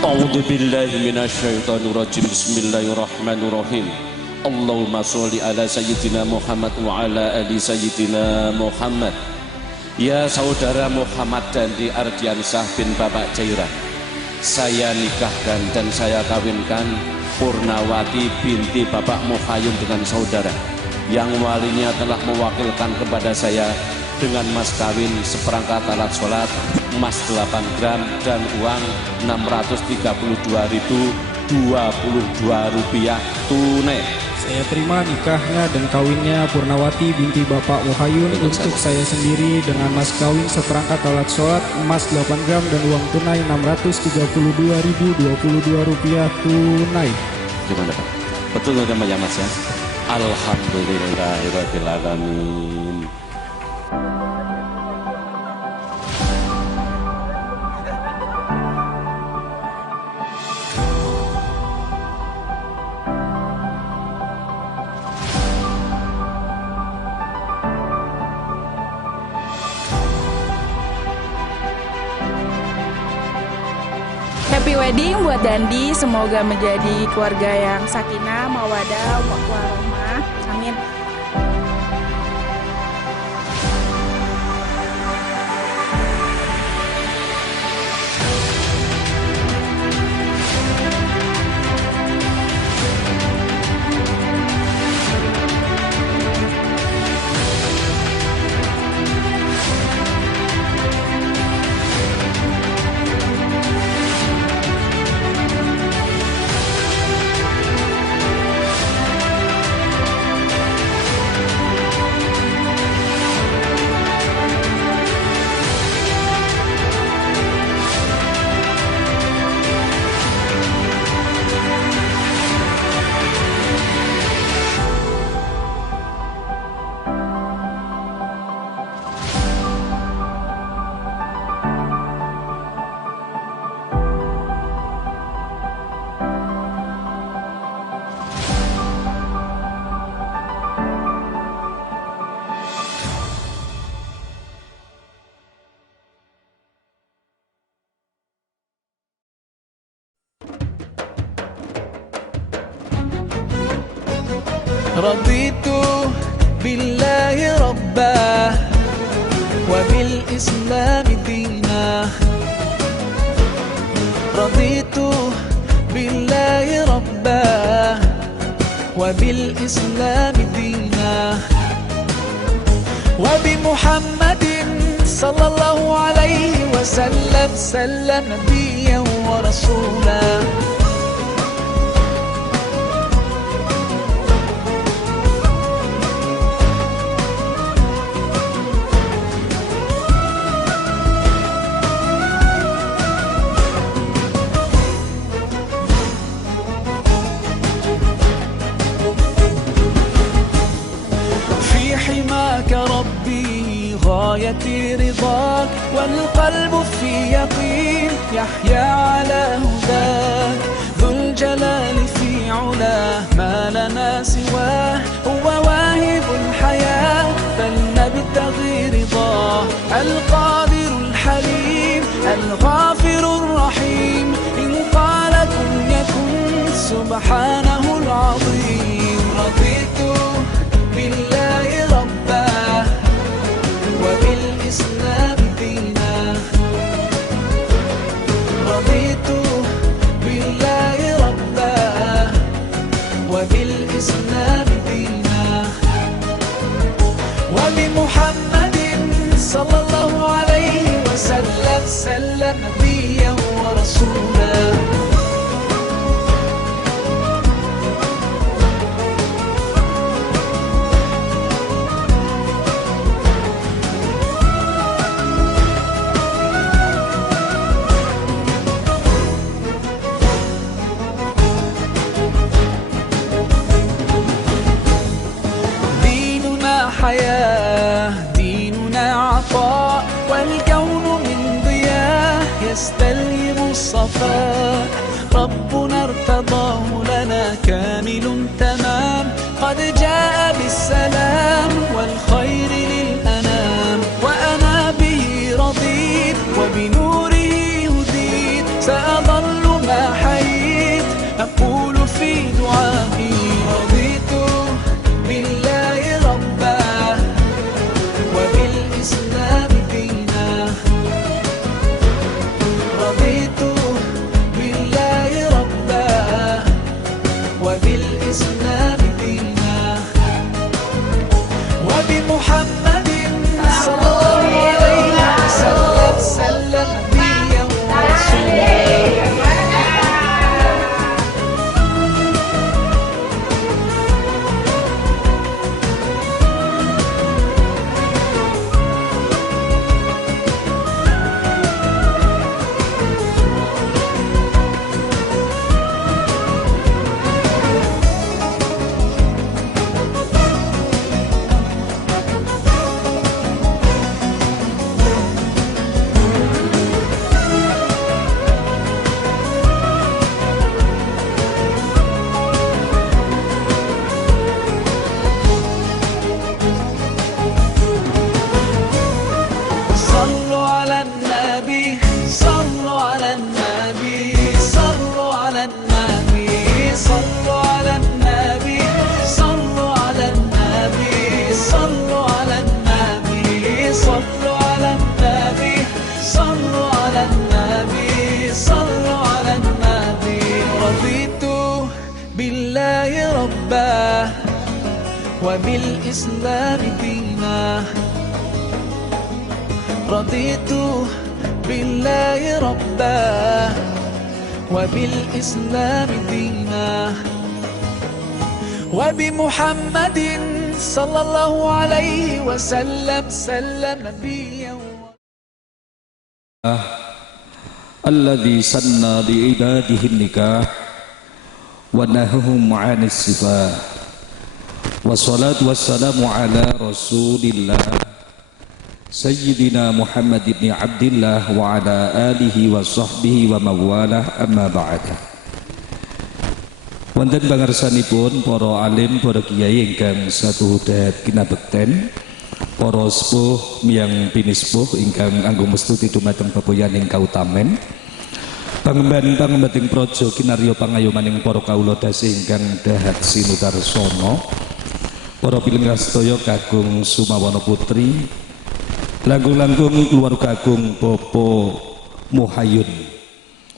A'udzu billahi minasyaitonir rajim. Bismillahirrahmanirrahim. Allahumma sholli ala sayyidina Muhammad wa ala ali sayyidina Muhammad. Ya saudara Muhammad Dandi Ardiansyah bin Bapak Jairan, saya nikahkan dan saya kawinkan Purnawati binti Bapak Muhayun dengan saudara yang walinya telah mewakilkan kepada saya dengan mas kawin seperangkat alat sholat emas 8 gram dan uang 632.022 rupiah tunai. Saya terima nikahnya dan kawinnya Purnawati binti Bapak Muhayun untuk saya sendiri dengan mas kawin seperangkat alat sholat emas 8 gram dan uang tunai 632.022 rupiah tunai. Gimana Pak? Betul namanya mas ya? Alhamdulillahirabbil alamin. Happy wedding buat Dandi, semoga menjadi keluarga yang sakinah, mawadah, warahmah. Amin. Raditu billahi rabbah wa bil islami dinah. Raditu billahi rabbah wa bil islami dinah wa bi Muhammadin sallallahu alaihi wasallam sallam nabiyyan wa rasulah. حماك ربي غايتي رضاك والقلب في يقين يحيا على هداك ذو الجلال في علاه ما لنا سواه هو واهب الحياة فلنبتغي رضاه القادر الحليم الغافر الرحيم إن قال كن يكن سبحانه العظيم. رضيت بالله ربا وبالإسلام دينا. رضيت بالله ربا وبالإسلام دينا وبمحمد صلى الله عليه وسلم سلم نبيا ورسولا. حياة ديننا عطاء والكون من ضياء يستلهم الصفاء. ربنا ارتضاه لنا كامل تمام قد جاء بالسلام والخير للأنام وأنا به رضيت وبنوره هديت سأظل ما وبمحمد صلى الله عليه وسلم سلم نبيا ورسولا. صلوا على النبي صلوا على النبي صلوا على النبي صلوا على النبي صلوا على النبي صلوا على النبي صلوا على النبي صلوا على النبي صلوا على النبي. رضيت بالله ربا وبالإسلام دينا رضيت بالله ربا وبالإسلام دينا وبمحمد صلى الله عليه وسلم سلم نبيا. الذي سنى لعباده النكاح ونههم عن السفاح والصلاة والسلام على رسول الله Sayyidina Muhammad ibn Abdillah wa ala alihi wa sahbihi wa mawalah amma ba'da. Wonten pangarsanipun para alim, para kiai ingkang satu hudat kinabekten, para sepuh miyang pinispuh ingkang anggo mestuti dumateng bebuyaning kautamen, pangemban-pangembating praja kinarya pangayomaning para kawula dase ingkang dahat sinudarsana, para pilenggah sedaya kakung Sumawana putri, langkung-langkung keluarga agung Bapak Muhayun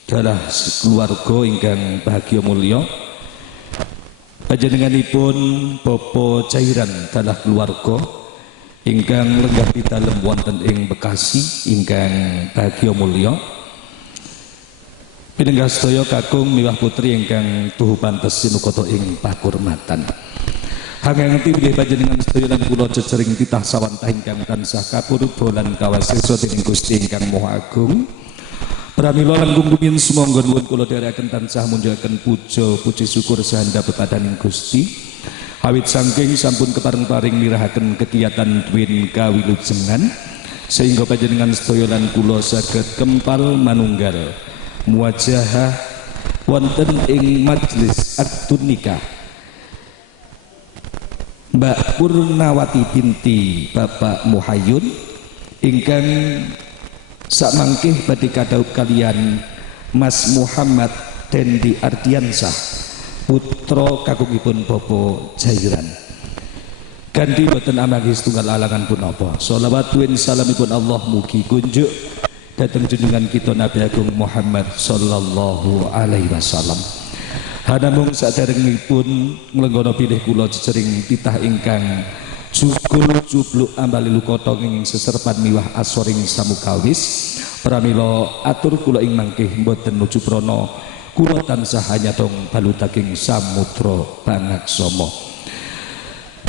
adalah keluarga ingkang bahagia mulya. Panjenenganipun Bapak Cairan adalah keluarga ingkang lenggah pidalem wonten ing Bekasi ingkang bahagia mulya. Pinenggah sedaya kakung miwah putri ingkang tuhu pantes sinukata ing pakurmatan. Hanging pilih panjenengan sedaya lan kula cecering titah sawantah ingkang tansah kapurba lan kawasesa dening Gusti ingkang Maha Agung. Pramila langkung rumiyin sumangga nuwun kula dherekaken tansah munjukaken puja puji syukur sahandap pepadaning Gusti. Awit saking sampun kepareng-paring nirahaken kegiatan dwin kawilujengan sehingga panjenengan sedaya lan kula saged kempal manunggal muwajahah wonten ing majelis akdun nikah Mbak Purnawati binti Bapak Muhayun ingkang sakmangkih badhe kadhawuh kalian Mas Muhammad Dendi Ardiansah putra kakungipun Bapak Jairan. Kanthi boten amargi setunggal alangan punapa. Shalawat wa salamipun Allah mugi kunjuk dhateng junjungan kita Nabi Agung Muhammad sallallahu alaihi wasallam. Hanamung saderengipun nglenggana pilih kula cecering titah ingkang jugul jubluk ambali lukata ing seserpan miwah asoring samukawis pramila atur kula ing mangkih mboten nuju prana kula tansah hanyatong balutaking samudra pangaksama.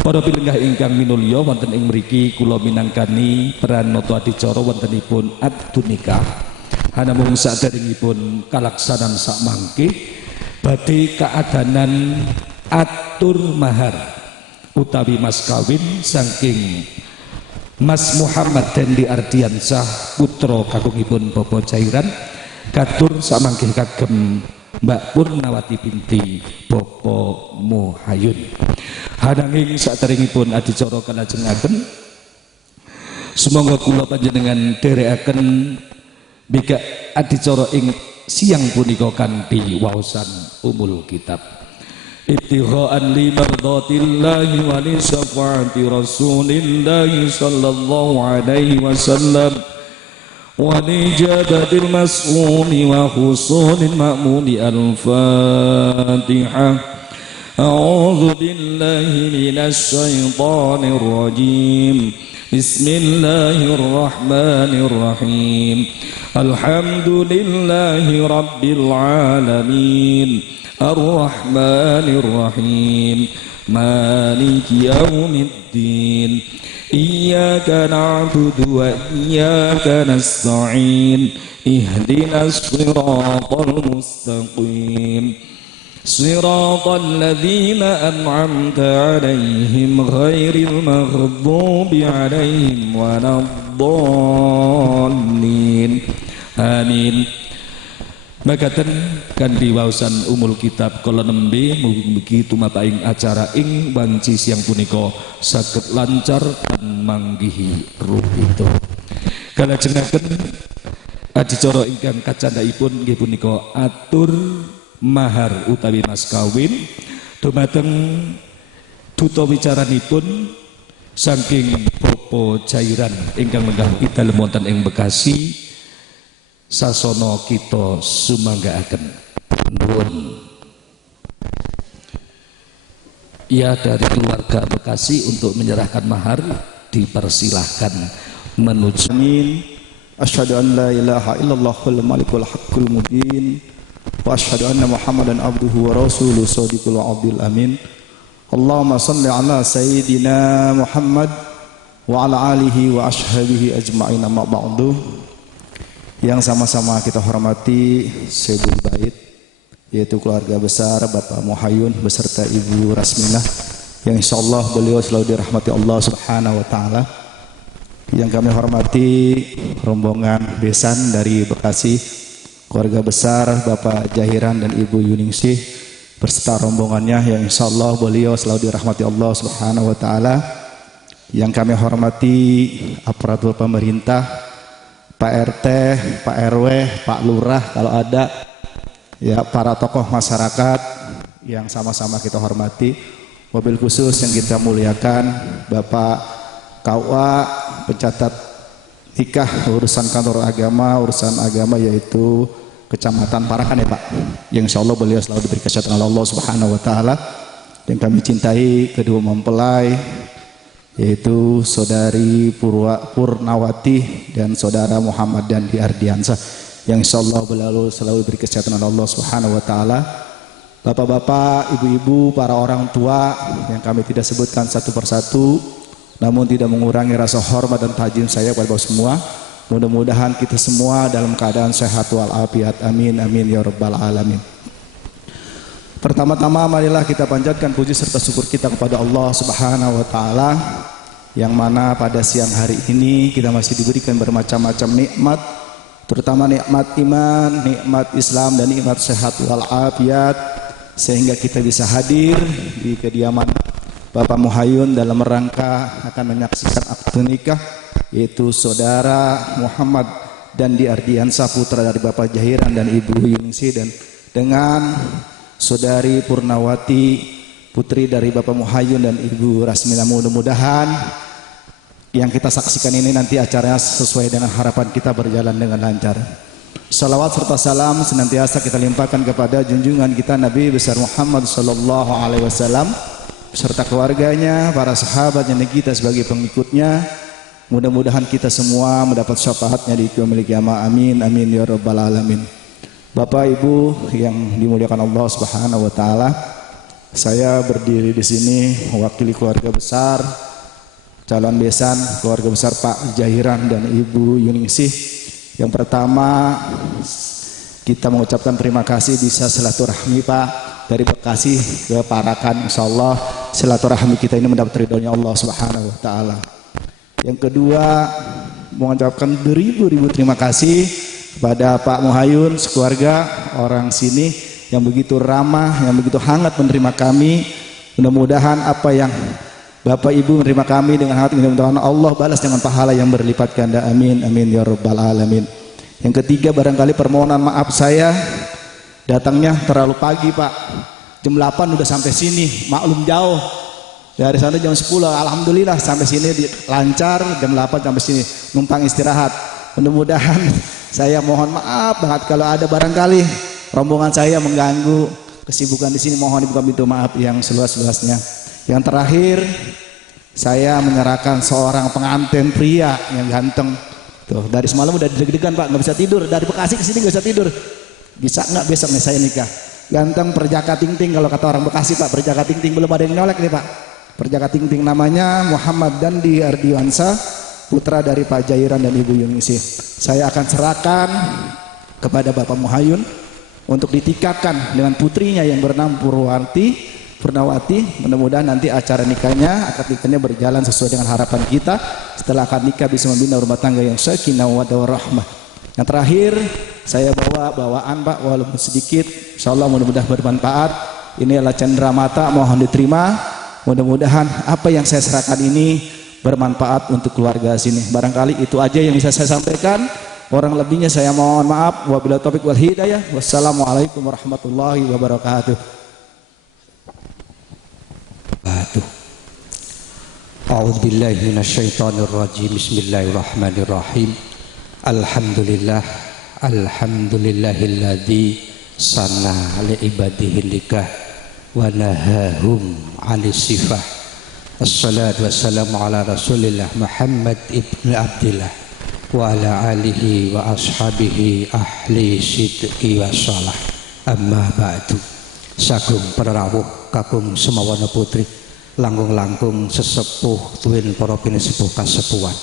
Para pilenggah ingkang minulya wonten ing mriki kula minangkani peran nata adicara wontenipun akdun nikah. Hanamung saderengipun kalaksanan sak mangkih badhe kaadanan atur mahar utawi mas kawin saking Mas Muhammad Dendi Ardiansah putra kakungipun Bapak Cairan katur samangkih kagem Mbak Purnawati binti Bapak Muhayun. Hananging saderengipun adicara kalajengaken sumangga kula panjenengan dherekaken bika adicara ing siang punika kanthi waosan umul kitab ibtigha'an li mardhatillahi wa li syafaati rasulillahi sallallahu alaihi wasallam wa li jadatil mas'uli wa husulil ma'muni al-fatihah أعوذ بالله من الشيطان الرجيم بسم الله الرحمن الرحيم الحمد لله رب العالمين الرحمن الرحيم مالك يوم الدين إياك نعبد وإياك نستعين اهدنا الصراط المستقيم صراط الذين أنعمت عليهم غير المغضوب عليهم ولا الضالين آمين. Makaten kanthi waosan umul kitab kala nembe mugi tumapaing acara ing wanci siang punika saged lancar lan manggihi ruhito. Kalajengaken adicara ingkang kacandhaipun nggih punika atur mahar utawi mas kawin dumateng duta wicaranipun saking Popo Jairan ingkang lenggah idalem wonten ing Bekasi. Sasono kita sumanggaaken nuwun. Ya, dari keluarga Bekasi untuk menyerahkan mahar dipersilahkan menuju. Amin. Asyhadu an la ilaha illallahul malikul haqqul mubin wa asyhadu anna Muhammadan abduhu wa rasuluhu shadiqul wa'dil amin. Allahumma shalli ala sayyidina Muhammad wa ala alihi wa ashabihi ajma'in amma ba'du. Yang sama-sama kita hormati Sebul Bait, yaitu keluarga besar Bapak Muhayun beserta Ibu Rasminah, yang insyaallah beliau selalu dirahmati Allah Subhanahu wa taala. Yang kami hormati rombongan besan dari Bekasi, keluarga besar Bapak Jahiran dan Ibu Yuningsih beserta rombongannya, yang insyaallah beliau selalu dirahmati Allah Subhanahu wa taala. Yang kami hormati aparatur pemerintah, Pak RT, Pak RW, Pak Lurah kalau ada, ya, para tokoh masyarakat yang sama-sama kita hormati. Mobil khusus yang kita muliakan Bapak KUA, pencatat nikah urusan kantor agama, urusan agama yaitu Kecamatan Parakan ya Pak. Yang insya Allah beliau selalu diberi kesehatan oleh Allah Subhanahu wa taala. Dan kami cintai kedua mempelai, yaitu saudari Purnawati dan saudara Muhammad Dandi Ardiansa, yang insyaallah beliau selalu diberi kesehatan oleh Allah Subhanahu wa taala. Bapak-bapak, ibu-ibu, para orang tua yang kami tidak sebutkan satu persatu, namun tidak mengurangi rasa hormat dan ta'zim saya kepada bapak semua. Mudah-mudahan kita semua dalam keadaan sehat walafiat. Amin amin ya rabbal alamin. Pertama-tama marilah kita panjatkan puji serta syukur kita kepada Allah Subhanahu wa taala, yang mana pada siang hari ini kita masih diberikan bermacam-macam nikmat, terutama nikmat iman, nikmat Islam dan nikmat sehat walafiat, sehingga kita bisa hadir di kediaman Bapak Muhayun dalam rangka akan menyaksikan akad nikah, yaitu saudara Muhammad Dandi Ardiansa, putra dari Bapak Jahiran dan Ibu Yuningsih, dan dengan saudari Purnawati, putri dari Bapak Muhayun dan Ibu Rasminah. Mudah-mudahan yang kita saksikan ini nanti acaranya sesuai dengan harapan kita, berjalan dengan lancar. Salawat serta salam senantiasa kita limpahkan kepada junjungan kita Nabi besar Muhammad sallallahu alaihi wasallam beserta keluarganya, para sahabatnya, dan kita sebagai pengikutnya. Mudah-mudahan kita semua mendapat syafaatnya di yaumil qiyamah. Amin amin ya rabbal alamin. Bapak Ibu yang dimuliakan Allah Subhanahu wa taala, saya berdiri di sini mewakili keluarga besar calon besan, keluarga besar Pak Jahiran dan Ibu Yuningsih. Yang pertama, kita mengucapkan terima kasih bisa silaturahmi Pak dari Bekasi ke Parakan. Insyaallah silaturahmi kita ini mendapat ridhonya Allah Subhanahu wa taala. Yang kedua, mengucapkan beribu-ribu terima kasih kepada Pak Muhayun sekeluarga orang sini yang begitu ramah, yang begitu hangat menerima kami. Mudah-mudahan apa yang Bapak Ibu menerima kami dengan hangat, mudah-mudahan Allah balas dengan pahala yang berlipat ganda. Amin amin ya rabbal alamin. Yang ketiga, barangkali permohonan maaf saya datangnya terlalu pagi Pak. Jam 8 udah sampai sini, maklum jauh. Dari sana jam 10, alhamdulillah sampai sini lancar. Jam 8 sampai sini numpang istirahat. Mudah-mudahan saya mohon maaf banget kalau ada barangkali rombongan saya mengganggu kesibukan di sini, mohon dibuka pintu maaf yang seluas-luasnya. Yang terakhir, saya menyerahkan seorang pengantin pria yang ganteng. Tuh, dari semalam udah deg-degan Pak, nggak bisa tidur. Dari Bekasi ke sini nggak bisa tidur. Bisa nggak besok nih saya nikah? Ganteng perjaka ting-ting, kalau kata orang Bekasi Pak, perjaka ting-ting, belum ada yang nyolek nih Pak. Perjaka ting-ting namanya Muhammad Dandi Ardiwansa, putra dari Pak Jairan dan Ibu Yunisi. Saya akan serahkan kepada Bapak Muhayun untuk ditikahkan dengan putrinya yang bernama Purnawati. Mudah-mudahan nanti acara nikahnya, akad nikahnya berjalan sesuai dengan harapan kita. Setelah akad nikah bisa membina rumah tangga yang sakinah mawaddah warahmah. Yang terakhir, saya bawa bawaan Pak, walaupun sedikit, insyaallah mudah-mudahan bermanfaat. Ini adalah cenderamata, mohon diterima. Mudah-mudahan apa yang saya serahkan ini bermanfaat untuk keluarga sini. Barangkali itu aja yang bisa saya sampaikan. Orang lebihnya saya mohon maaf. Wabillahi taufiq wal hidayah. Wassalamualaikum warahmatullahi wabarakatuh. A'udzubillahi minasyaitonirrajim. Bismillahirrahmanirrahim. Alhamdulillahilladzi sana li ibadihi nikah wa nahahum 'anis sifah. Assalatu wassalamu ala Rasulillah Muhammad ibn Abdillah wa ala alihi wa ashabihi ahli sidqi wa salah. Amma ba'du. Sagung para rawuh kakung semawana putri, langkung-langkung sesepuh tuwin para pinesepuh kasepuhan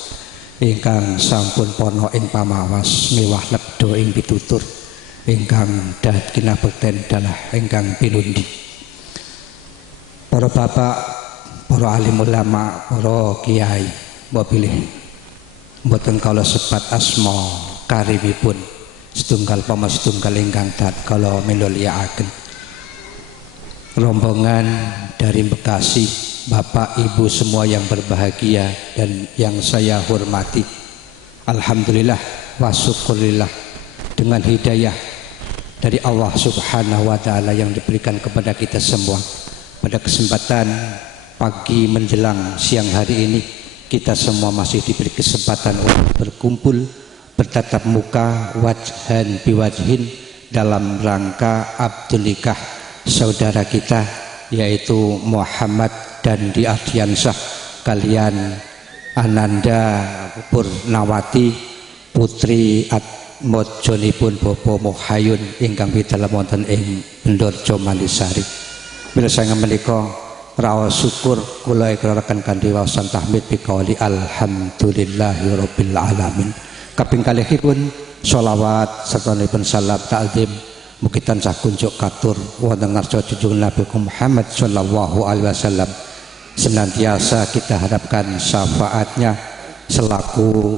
ingkang sampun pono ing pamawas miwah nedha ing pitutur ingkang dahat kinabekten dalah ingkang pinundi. Para bapak, para alim ulama, para kiai, mbok pilih mboten kala sebat asma karimipun setunggal pamastungal ingkang dahat kala miloliyaaken. Rombongan dari Bekasi, Bapak Ibu semua yang berbahagia dan yang saya hormati, alhamdulillah wa syukurillah, dengan hidayah dari Allah Subhanahu wa taala yang diberikan kepada kita semua pada kesempatan pagi menjelang siang hari ini, kita semua masih diberi kesempatan untuk berkumpul bertatap muka wajhan biwajhin dalam rangka akad nikah saudara kita yaitu Muhammad Dandi Ardiansyah kalian Ananda Purnawati putri atmojonipun Bapak Muhayun ingkang pidalem wonten ing Bendorjo Mandisari. Mirsani menika raos syukur kula ikraraken kanthi waosan tahmid biqauli alhamdulillahirabbil alamin. Kaping kalihipun sholawat sertanipun salam ta'zim mugi tansah kunjuk katur wonten ngarsa junjungan Nabi Muhammad sallallahu alaihi wasallam. Senantiasa kita harapkan syafaatnya selaku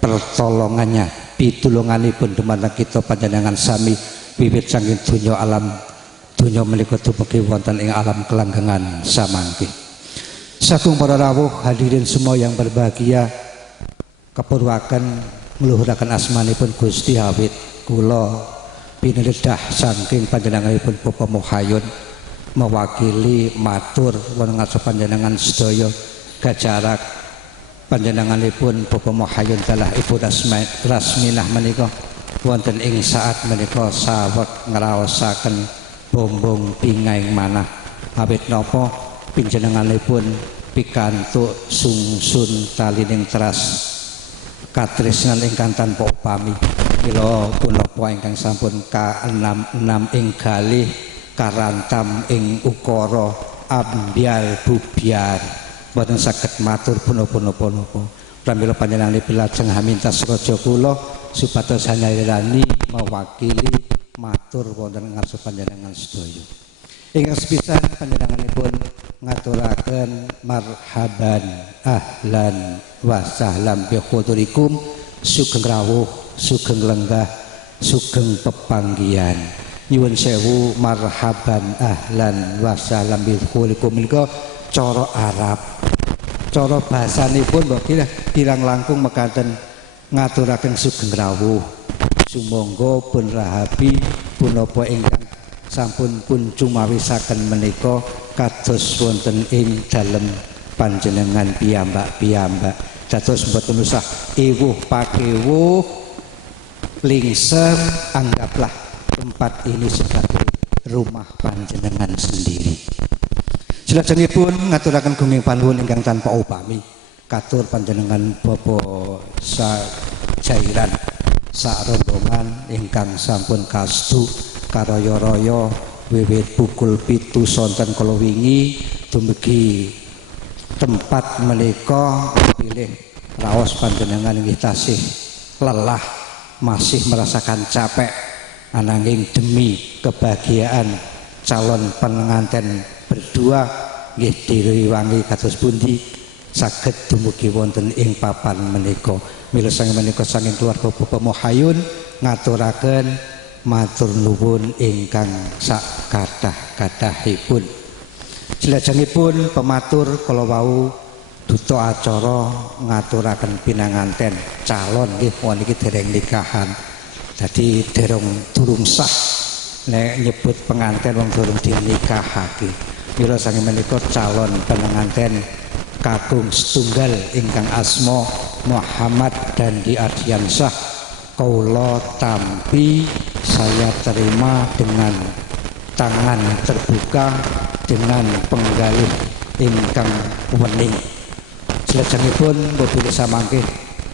pertolongannya pitulunganipun dumateng kita panjenengan sami wiwit saking donya alam donya menika dumugi wonten ing alam kelanggengan samangke. Sagung para rawuh hadirin semua yang berbahagia, kepurwaken ngluhuraken asmanipun Gusti awit kula pineledah saking panjenenganipun Bapak Muhayun mewakili matur wonten ngarsa panjenengan sedaya gajarak panjenenganipun Bapak Muhayun telah Ibu Rasminah menika wonten ing saat menika saweg ngraosaken bombong pingaing manah awit napa panjenenganipun pikantuk sungsun talining teras katresnan ingkang tanpa upami. Mila punapa ingkang sampun ka-6 ing galih karantam ing ukara ambyal bubyar boten saged matur punapa-napa. Pramila panjenenganipun lajeng hamintas raja kula supados hanayani mewakili matur wonten ngarsa panjenengan sedaya. Ingkang sepisan panjenenganipun ngaturaken marhaban ahlan wa sahlan bi hudurikum, sugeng rawuh, sugeng lenggah, sugeng pepanggihan. Nyuwun sewu marhaban ahlan wa sahlan bi hudurikum menika cara Arab. Cara basanipun mbok kirang langkung mekaten ngaturaken sugeng rawuh. Sumangga pun rahabi punapa ingkang sampun pun cumawisaken menika kados wonten ing dalem panjenengan piyambak-piyambak. Dados mboten usah ewuh pakewuh lingsem, anggaplah tempat ini sebagai rumah panjenengan sendiri. Salajengipun ngaturaken gunging panuwun ingkang tanpa upami katur panjenengan Bapak Jairan sak rombongan ingkang sampun kastu karaya-raya wiwit pukul 7 sonten kala wingi dumugi tempat menika pilih raos panjenengan inggih tasih lelah masih merasakan capek ananging demi kebahagiaan calon pengantin berdua nggih direwangi kados pundi saged dumugi wonten ing papan menika. Mila sang menika saking keluarga Bapak Muhayun ngaturaken matur nuwun ingkang sak kathah-kathahipun. Salajengipun pematur kala wau duta acara ngaturaken pinanganten calon nggih niki dereng nikahan. Dadi durung sah nek nyebut pengantin wong durung dinikahake. Mila sang menika calon pengantin kakung setunggal ingkang asma Muhammad Dandi Ardiansyah kaula tampi saya terima dengan tangan terbuka dengan penggalih ingkang wening. Salajengipun mobil samangke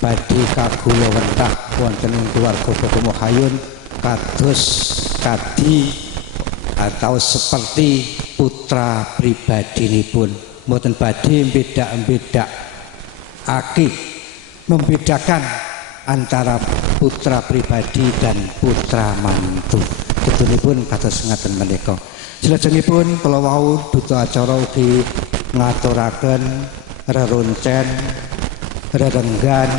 badhe kagula wentah wonten ing keluarga Bapak Muhayun kados kadi atau seperti putra pribadinipun mboten badhe membedakan antara putra pribadi dan putra mantu. Ketunipun kados ngaten menika. Salajengipun kala wau duta acara ugi ngaturaken reroncen rerenggan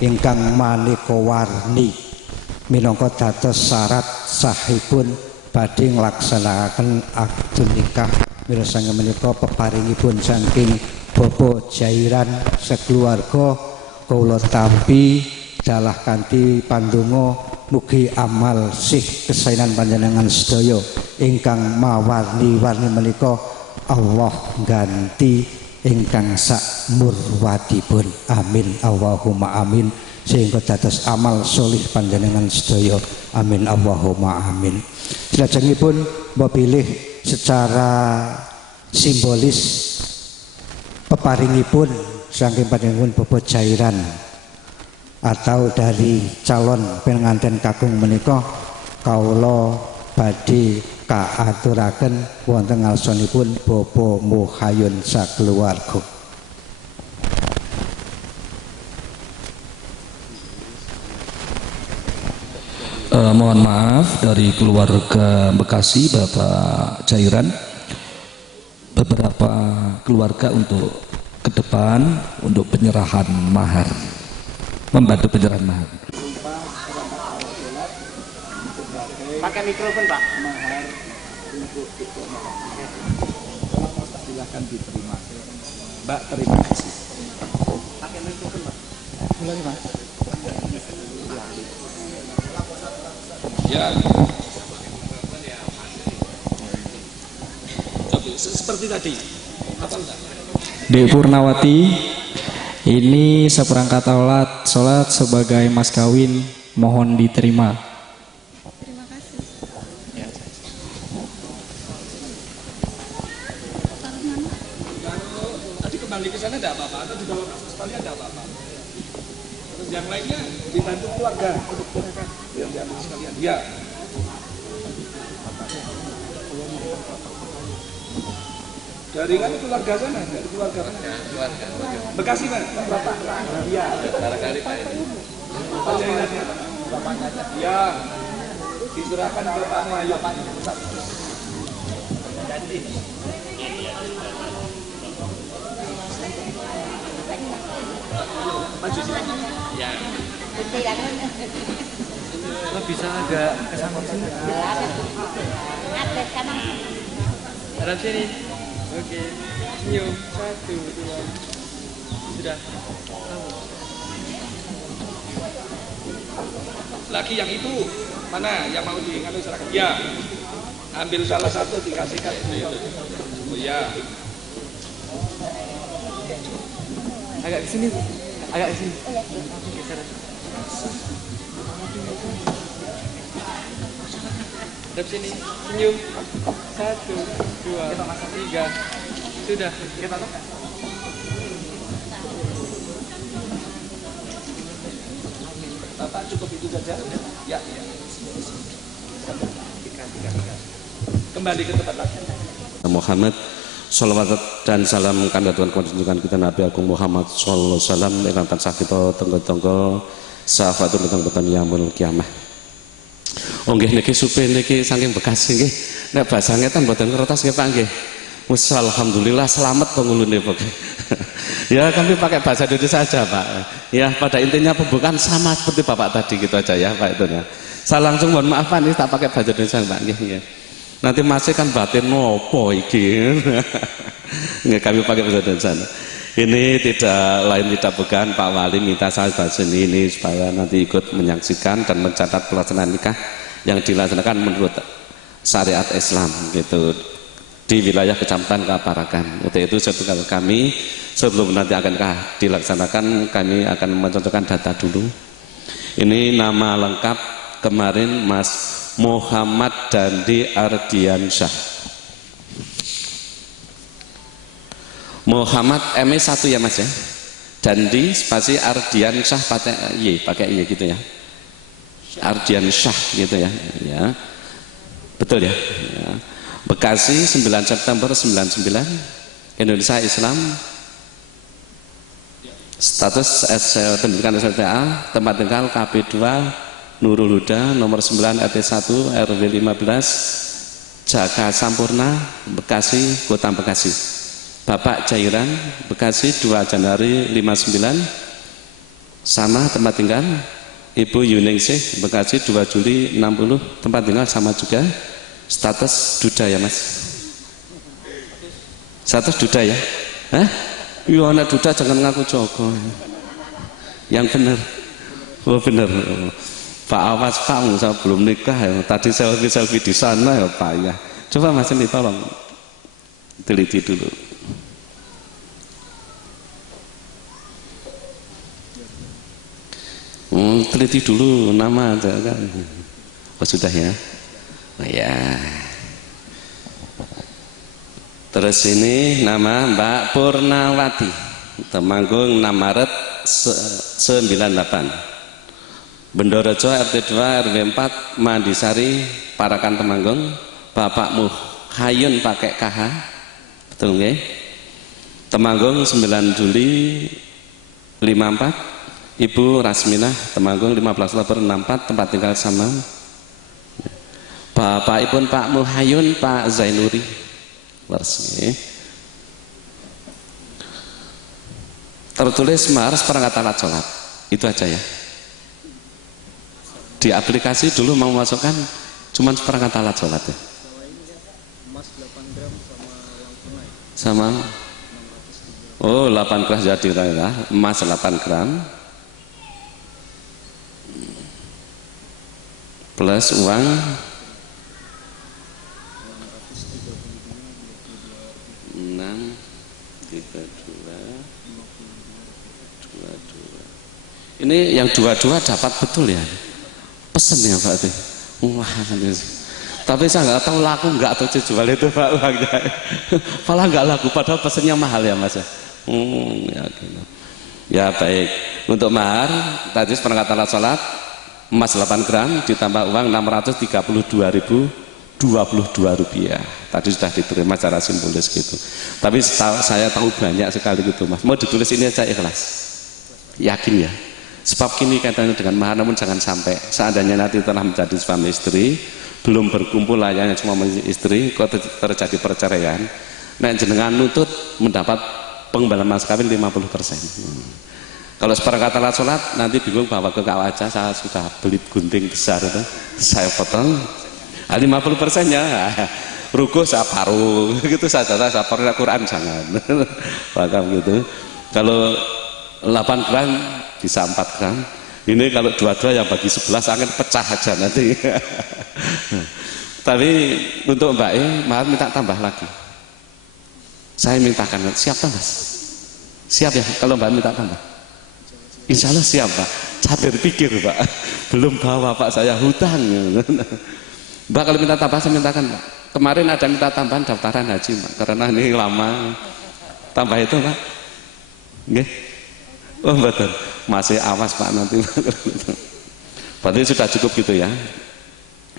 ingkang maneka warni minangka dados syarat sahipun badhe nglaksanakaken akad nikah. Mila sang menika peparingipun saking Bapak Jairan sekeluarga kula tampi dalah kanthi pandonga mugi amal sih kesainan panjenengan sedaya ingkang mawarni-warni menika Allah ganti ingkang sak murwadipun. Amin Allahumma amin sehingga dados amal solih panjenengan sedaya. Amin Allahumma amin. Salajengipun mbok pilih secara simbolis peparingipun saking panjenengan Bapak Jairan atau dari calon pengantin kakung menika kaula badhe kaaturaken wonten ngarsanipun Bapak Muhayun sakeluarga. Mohon maaf dari keluarga Bekasi Bapak Jairan, beberapa keluarga untuk ke depan untuk penyerahan mahar, membantu penyerahan mahar. Pakai mikrofon Pak. Mahar untuk silakan diterima. Mbak, terima kasih. Pakai mikrofon Pak. Mulai Mas. Ya. Seperti tadi. Apa enggak? Dek Purnawati, ini seperangkat alat sholat sebagai mas kawin, mohon diterima. Terima kasih. Tadi kembali ke sana tidak apa-apa, atau di bawah sekalian tidak apa-apa. Terus yang lainnya dibantu keluarga untuk silakan biar diambil sekalian. Ya. Dari kan keluarga sana, dari keluarga mana? Keluarga. Bekasi mana? Bapak. Iya. Barangkali Pak ini. Pak Jairan ya. Bapaknya. Iya. Diserahkan ke Pak Mayo. Ganti. Maju sini. Ya. Lo bisa agak ke sana sini. Ada sana. Harap sini. Oke. Senyum. 1, 2. Sudah. Lagi yang itu mana yang mau diambil serahkan? Ya. Ambil salah satu dikasihkan itu. Oh ya. Agak ke sini. Agak ke sini. Hadap sini, senyum. 1, 2, 3. Sudah. Kita tekan. Bapak cukup itu saja. Ya. Kembali ke tempat lagi. Muhammad Salawat dan salam kandha Tuhan kepada kita Nabi Agung Muhammad sallallahu alaihi wasallam ingkang tansah kita tenggo-tenggo sahabatun teng boten yaumul kiamah. Oh nggih niki supe niki saking Bekasi nggih. Nek basa ngetan boten kertas nggih Pak nggih. Wis alhamdulillah selamat pengulune Pak. Ya kami pakai bahasa Indonesia saja Pak. Ya pada intinya pembukaan sama seperti Bapak tadi gitu aja ya Pak itu ya. Saya langsung mohon maaf Pak ini tak pakai bahasa Indonesia Pak nggih nggih. Nanti masih kan batin nopo iki. Nggak kami pakai bahasa Indonesia. Ini tidak lain tidak bukan Pak Wali minta saya bahasa ini supaya nanti ikut menyaksikan dan mencatat pelaksanaan nikah yang dilaksanakan menurut syariat Islam gitu di wilayah Kecamatan Kaparakan. Untuk itu kami sebelum nanti akan dilaksanakan kami akan mencocokkan data dulu. Ini nama lengkap kemarin Mas Muhammad Dandi Ardiansyah. Muhammad M1 ya Mas ya. Dandi spasi Ardiansyah pakai Y gitu ya. Ardiansyah gitu ya. Ya. Betul ya. Ya. Bekasi 9 September 99. Indonesia Islam. Status pendidikan SLTA, tempat tinggal KP2 Nurul Huda, nomor 9 RT1 RW 15 Jaka Sampurna, Bekasi, Kota Bekasi. Bapak Cairan, Bekasi 2 Januari 59. Sama tempat tinggal. Ibu Yuningsih, Bekasi 2 Juli 60, tempat tinggal sama juga. Status duda ya Mas. Status duda ya. Hah? Iya anak duda jangan ngaku Joko. Yang benar. Oh benar. Pak awas Pak, saya belum nikah ya. Tadi selfie di sana ya Pak ya. Coba Mas ini tolong teliti dulu. Teliti dulu nama aja kan. Oh sudah ya. Oh ya. Terus ini nama Mbak Purnawati. Temanggung 6 Maret 98. Bendorejo RT2 RW 4 Mandisari Parakan Temanggung. Bapak Muhayun pakai KH. Betul nggih? Temanggung 9 Juli 54. Ibu Rasminah Temanggung 15 Oktober 64, tempat tinggal sama. Bapak Ibu Pak Muhayun Pak Zainuri. Leres nggih. Tertulis mahar seperangkat alat sholat. Itu aja ya. Di aplikasi dulu mau masukkan cuma seperangkat alat sholat ya. Sama oh 8 gram jadi ya. Emas 8 gram plus uang 6 32 22. Ini yang 22 dapat betul ya. Pesen ya Pak itu. Wah, tapi saya nggak tahu laku nggak atau jual itu Pak uangnya. Malah nggak laku padahal pesennya mahal ya Mas ya. Ya, gitu. Ya baik. Untuk mahar tadi seperangkat alat sholat emas 8 gram ditambah uang 632.022 rupiah. Tadi sudah diterima secara simbolis gitu. Tapi saya tahu banyak sekali gitu Mas. Mau ditulis ini aja ikhlas. Yakin ya. Sebab kini katanya dengan mahar, namun jangan sampai seandainya nanti telah menjadi suami istri, belum berkumpul layaknya cuma istri, kok terjadi perceraian, nah jenengan nutut mendapat pengembalian mas kawin 50%. Kalau seperangkat alat sholat nanti bingung bawa ke kawaja, saya sudah beli gunting besar itu, saya potong 50% nya ruko saya paruh gitu saja, saya paruh Quran jangan bahkan gitu. Kalau 8 gram bisa 4 gram. Ini kalau 22 yang bagi 11 akan pecah aja nanti. Tapi untuk Mbak E, mahar minta tambah lagi. Saya mintakan, siap tak Mas? Siap ya kalau Mbak minta tambah? Insya Allah siap Pak. Saya berpikir Pak, belum bawa Pak saya hutang. Mbak kalau minta tambah saya mintakan Pak. Kemarin ada minta tambahan daftaran haji Pak, karena ini lama. Tambah itu Pak. Nggih. Oh betul. Masih awas Pak nanti. Berarti sudah cukup gitu ya.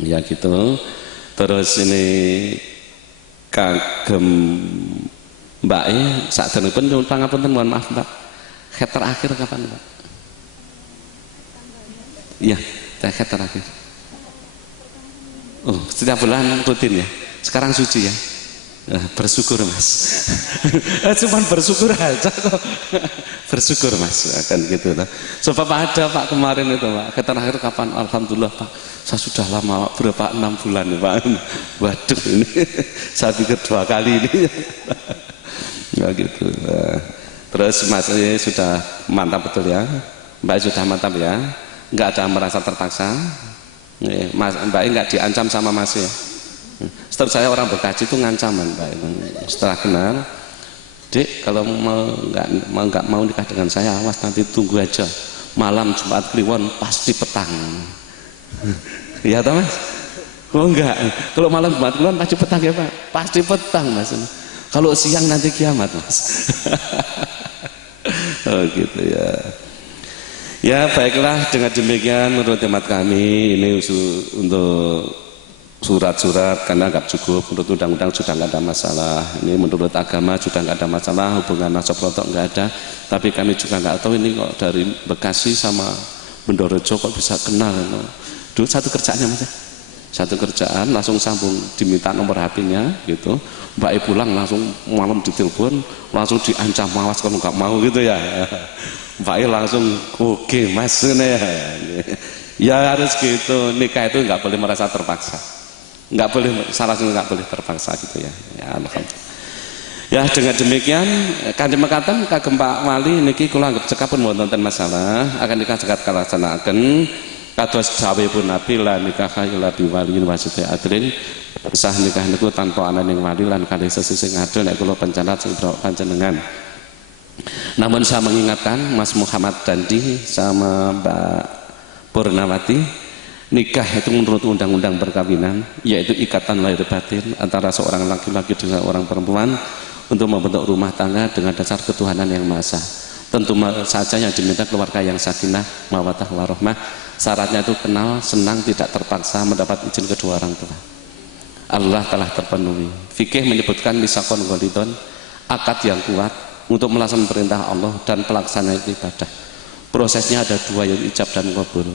Ya gitu. Terus ini kagem Mbak saat ini pun pangapunten mohon maaf Mbak. Head terakhir kapan Mbak? Iya, head terakhir. Oh, setiap bulan rutin ya. Sekarang suci ya. Bersyukur Mas. Cuman bersyukur aja kok. Bersyukur Mas akan gitu lah. Sebab ada Pak kemarin itu Pak. Terakhir kapan? Alhamdulillah Pak. Saya sudah lama berapa 6 bulan ya Pak. Waduh ini saya pikir 2 kali ini. Ya gitu. Terus Mas sudah mantap betul ya. Mbak sudah mantap ya. Enggak ada merasa terpaksa. Mas, Mbak enggak diancam sama Mas ya. Setahu saya orang Bekasi itu ngancaman Mbak. Setelah kenal, Dek kalau nggak mau nikah dengan saya, awas nanti tunggu aja. Malam Jumat Kliwon pasti petang. Iya toh Mas? Oh enggak. Kalau malam Jumat Kliwon pasti petang ya Pak. Pasti petang Mas. Kalau siang nanti kiamat Mas. Oh gitu ya. Ya baiklah, dengan demikian menurut hemat kami ini untuk surat-surat karena nggak cukup, menurut undang-undang sudah nggak ada masalah, ini menurut agama sudah nggak ada masalah, hubungan nasab rotok nggak ada, tapi kami juga nggak tahu ini kok dari Bekasi sama Bendorejo kok bisa kenal. Dulu satu kerjaannya Mas, satu kerjaan langsung sambung, diminta nomor HP-nya gitu, Mbak pulang langsung malam ditelepon, langsung diancam mawas kalau nggak mau gitu ya. Mbak langsung oke Mas ya harus gitu. Nikah itu nggak boleh merasa terpaksa, nggak boleh, salah satu nggak boleh terpaksa gitu ya. Ya alhamdulillah. Ya dengan demikian kanjeng mekaten kagem Pak Wali niki kula anggap cekap pun wonten masalah akan nikah cekat kalaksanakaken kados dawuhipun Nabi la nikah illa bi waliyin wasiti adrin. Sah nikah niku tanpa ananing wali lan kalih sesisih ngadil nek kula panjenengan panjenengan. Namun saya mengingatkan Mas Muhammad Dandi sama Mbak Purnawati, nikah itu menurut undang-undang perkawinan yaitu ikatan lahir batin antara seorang laki-laki dengan orang perempuan untuk membentuk rumah tangga dengan dasar ketuhanan yang Maha Esa. Tentu saja yang diminta keluarga yang sakinah, mawaddah warahmah. Syaratnya itu kenal, senang, tidak terpaksa, mendapat izin kedua orang tua. Allah telah terpenuhi. Fikih menyebutkan misakon golidon, akad yang kuat untuk melaksanakan perintah Allah dan pelaksanaan ibadah. Prosesnya ada 2 yaitu ijab dan qabul.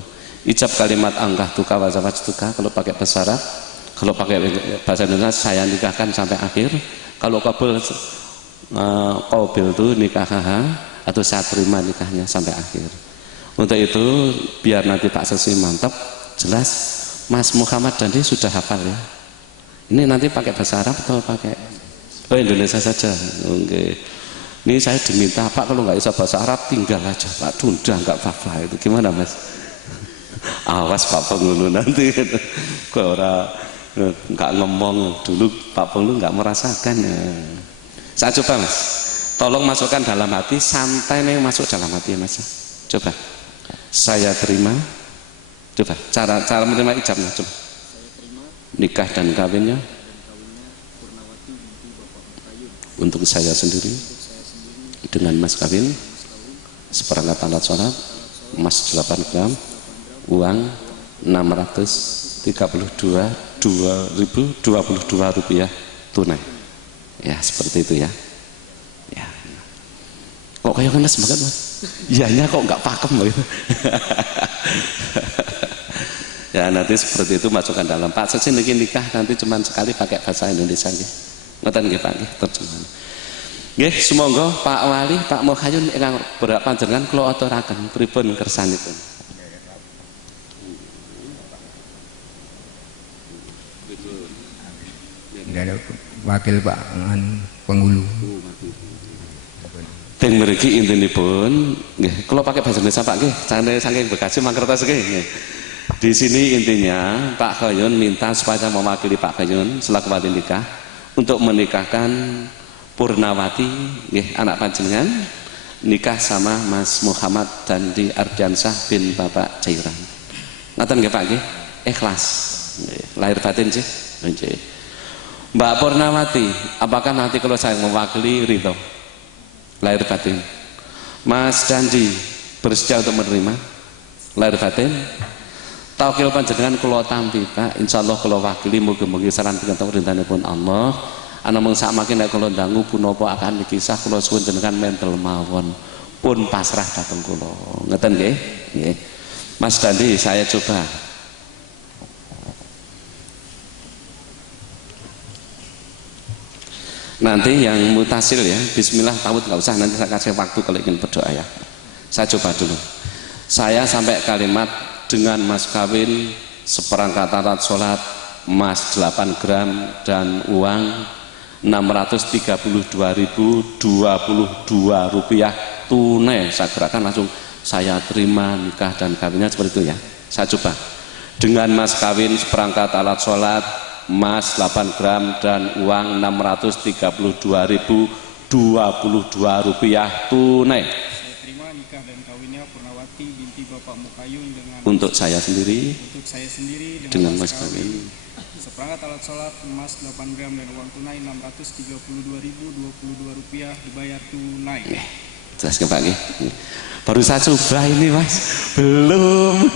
Ijab kalimat angkah tuka wa zawajtuka kalau pakai bahasa Arab, kalau pakai bahasa Indonesia saya nikahkan sampai akhir. Kalau qabul qabil itu nikah atau saya terima nikahnya sampai akhir. Untuk itu biar nanti Pak Sesi mantap jelas, Mas Muhammad Dandi sudah hafal ya. Ini nanti pakai bahasa Arab atau pakai Indonesia saja? Oke. Ini saya diminta Pak kalau nggak bisa bahasa Arab tinggal aja Pak, tunda nggak apa-apa. Itu gimana Mas? Awas Pak Penghulu nanti kok orang nggak ngomong dulu Pak Penghulu nggak merasakan ya. Saya coba Mas, tolong masukkan dalam hati, santai nih masuk dalam hati ya Mas. Coba saya terima, coba cara menerima ijabnya coba. Nikah dan kawinnya untuk saya sendiri dengan mas kawin seperangkat alat sholat emas 8 gram, uang 632.022 rupiah tunai ya, seperti itu ya. Ya kok kayak ngenes banget Mas, iyanya kok nggak pakem gitu. Ya nanti seperti itu masukkan dalam Pak Sesi nikah nanti cuman sekali pakai bahasa Indonesia nggih. Ngoten nggih Pak nggih terjemahan. Nggih, semoga Pak Wali, Pak Muhayyun ingkang berak panjenengan kula aturaken pripun kersanipun. Ada wakil Pak Penghulu. Teng mriki intinipun nggih, kula pakai bahasa Indonesia Pak nggih, saking Bekasi mangkertas nggih. Di sini intinya Pak Khayyun minta supaya mewakili Pak Khayyun selaku wali nikah untuk menikahkan Purnawati anak panjenengan nikah sama Mas Muhammad Dandi Ardiansyah bin Bapak Cairan. Ngaten nggih Pak nggih? Ikhlas. Lahir batin sih. Mbak Purnawati, apakah nanti kalau saya mewakili ridho? Lahir batin. Mas Dandi, bersedia untuk menerima? Lahir batin. Taukil panjenengan kula tampi Pak, insyaallah kula wakili mugi-mugi saran pinten rintanipun Allah. Ana mung sakmangke nek kula ndangu punapa akan dikisah kula suwun jenengan mentel mawon. Pun pasrah dhateng kula. Ngeten nggih? Nggih. Mas Dandi, saya coba. Nanti yang mutasil ya, bismillah tawud nggak usah, nanti saya kasih waktu kalau ingin berdoa ya. Saya coba dulu. Saya sampai kalimat dengan mas kawin seperangkat alat sholat emas 8 gram dan uang 632.022 rupiah tunai. Saya gerakan langsung saya terima nikah dan kawinnya seperti itu ya. Saya coba dengan mas kawin seperangkat alat sholat emas 8 gram dan uang 632.022 rupiah tunai. Saya terima nikah dan kawinnya Purnawati binti Bapak Muhayun dengan untuk saya sendiri dengan mas kawin seperangkat alat sholat emas 8 gram dan uang tunai 632.022 rupiah dibayar tunai. Jelas ke Pak? Baru saya coba ini Mas, belum.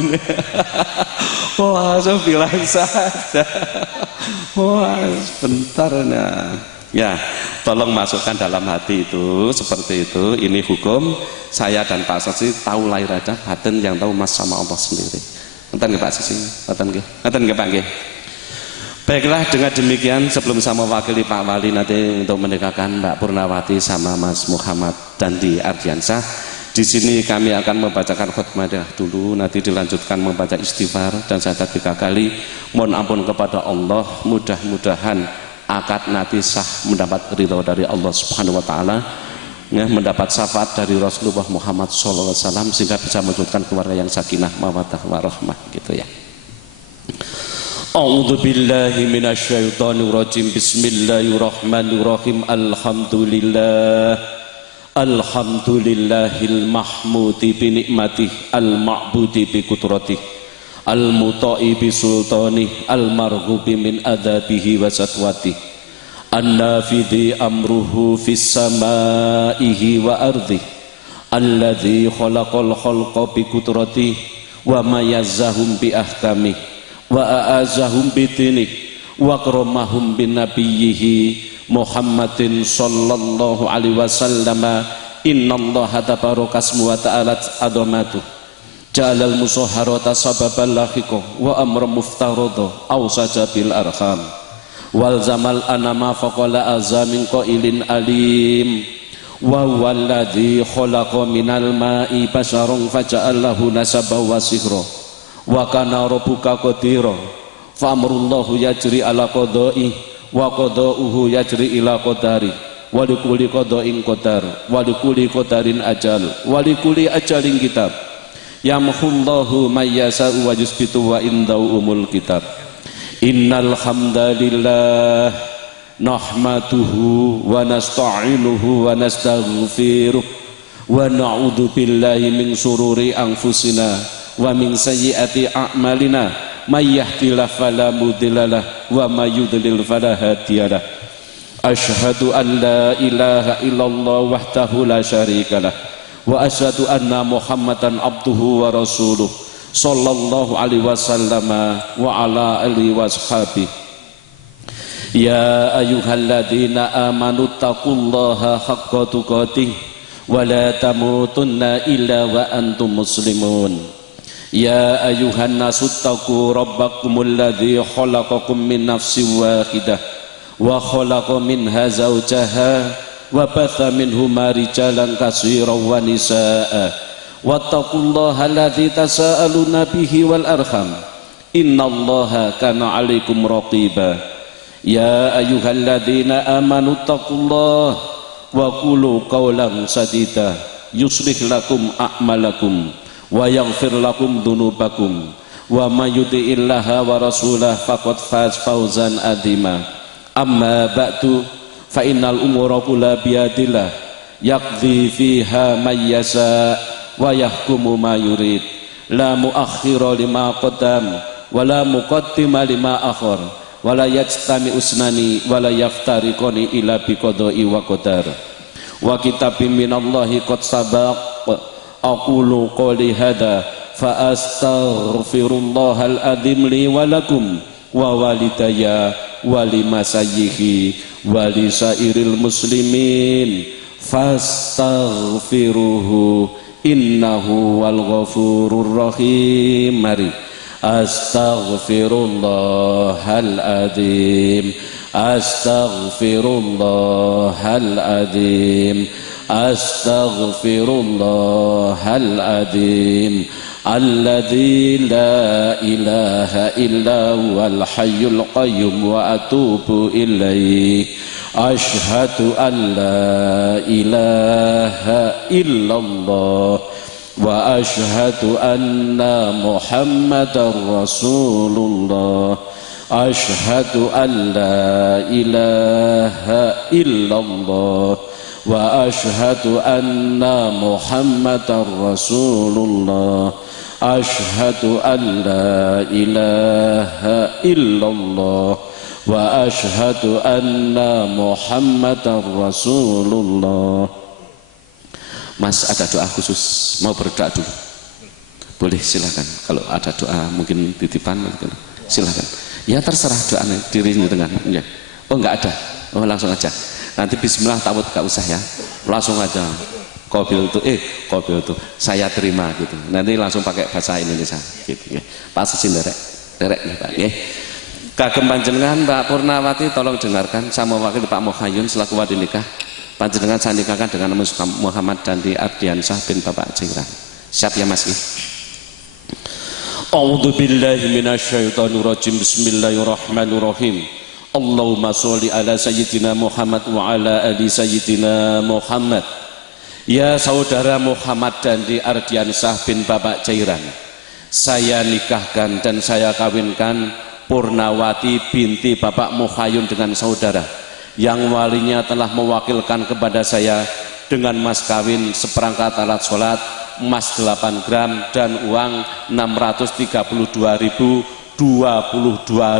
Wah, saya bilang saja. Wah, sebentar nah. Ya, tolong masukkan dalam hati itu seperti itu. Ini hukum. Saya dan Pak Saksi tahu lahir ada batin yang tahu Mas sama Allah sendiri. Ngeten nggih Pak Saksi? Ngeten nggih Pak nggih? Baiklah, dengan demikian sebelum saya mewakili Pak Wali nanti untuk menikahkan Mbak Purnawati sama Mas Muhammad Dandi Ardiansyah, di sini kami akan membacakan khutbah dulu, nanti dilanjutkan membaca istighfar dan syahadat 3 kali. Mohon ampun kepada Allah, mudah-mudahan akad nanti sah mendapat ridho dari Allah Subhanahu wa taala, ya, mendapat syafaat dari Rasulullah Muhammad SAW sehingga bisa mewujudkan keluarga yang sakinah mawaddah warahmah gitu ya. A'udzu billahi minasyaitonir rajim. Bismillahirrahmanirrahim. Alhamdulillahil mahmudi bi nikmatih, al ma'budi bi qudratihi, al muta'i bi sultanih, al marghubi min adzabihi wa satwatihi, an-nafidhi amruhu fis samaihi wa ardhihi, alladzi khalaqal khalqa bi qudratihi wa mayazzahum bi ahkamihi wa a'azahum bitinih wa akramahum bin nabiyhi Muhammadin sallallahu alaihi wasallam. Innallaha tabaraka ismu wa ta'ala adhamatu ja'alal musahharata sababan lahiqah wa amra muftarada aw sajabil arham wal zamal anama faqala azamin qailin alim wa huwallazi khalaqa minal ma'i basharan faja'alahu nasaban wa sihra wa kana rabbuka qadira fa amrullahu yajri ala qada'i wa qada'uhu yajri ila qadari wa likulli qada'in qadar wa likulli qadarin ajal wa likulli ajalin kitab yamhullahu may yasha'u wa yusbitu wa indahu umul kitab. Innal hamdalillah nahmaduhu wa nasta'inuhu wa nastaghfiruh wa na'udzu billahi min syururi anfusina wa min sayyiati a'malina may yahdihillahu fala mudhillalah wa may yudlil fala hadiyalah. Asyhadu an la ilaha illallah wahdahu la syarikalah wa asyhadu anna Muhammadan abduhu wa rasuluh sallallahu alaihi wasallam wa ala alihi washabihi. Ya ayyuhalladzina amanu taqullaha haqqa tuqatih wa la tamutunna illa wa antum muslimun. Ya ayuhan nasu taqu rabbakumul ladzi khalaqakum min nafsin wahidah wa khalaqa minha zawjaha wa batha minhuma rijalan katsiran wa nisaa wattaqullaha alladzi tasaaluna bihi wal arham innallaha kana 'alaikum raqiba. Ya ayyuhalladzina amanu taqullaha wa qulu qawlan sadida yuslih lakum a'malakum wa yaghfir lakum dhunubakum wa may yuti'illaha wa rasulahu faqad faz fawzan adzima. Amma ba'du fa innal umura kulla biyadillah yaqdi fiha may yasha wa yahkumu ma yurid la muakhkhira lima qaddam wala muqaddima lima akhar wala yajtami usnani wala yaftariqani ila biqada'i wa qadar wa kitabim minallahi qad sabaq aqulu qawli hadha fa astaghfirullahal adzim li wa lakum wa walidayya wa limasayyihi wa lisairil muslimin fastaghfiruhu innahu wal ghafurur rahim. Mari astaghfirullahal adzim astaghfirullahal adzim astaghfirullahal adzim alladzi la ilaha illa huwal hayyul qayyum wa atubu ilaih. Ashhadu an la ilaha illallah wa ashhadu anna Muhammadar Rasulullah. Ashhadu an la ilaha illallah wa ashhadu anna Muhammadar Rasulullah. Ashhadu an la ilaha illallah wa ashhadu anna Muhammadar Rasulullah. Mas, ada doa khusus, mau berdoa dulu? Boleh, silakan. Kalau ada doa mungkin titipan, silakan. Ya terserah doa dirinya dengan ya. Oh enggak ada, oh langsung aja. Nanti bismillah tawud enggak usah ya, langsung aja. Qabil itu saya terima gitu. Nanti langsung pakai bahasa Indonesia gitu ya. Pak Sesin derek nih Pak ya. Kagem panjenengan Mbak Purnawati tolong dengarkan, sama wakil Pak Muhayyun selaku wali nikah. Panjenengan saya nikahkan dengan nama Muhammad Dandi Ardiansyah bin Bapak Jairan. Siap ya Mas? A'udzu billahi minasyaitonir rajim. Bismillahirrahmanirrahim. Allahumma sholli ala sayyidina Muhammad wa ala ali sayyidina Muhammad. Ya saudara Muhammad Dandi Ardiansyah bin Bapak Jairan, saya nikahkan dan saya kawinkan Purnawati binti Bapak Muhayyun dengan saudara yang walinya telah mewakilkan kepada saya dengan mas kawin seperangkat alat sholat emas 8 gram dan uang 632.022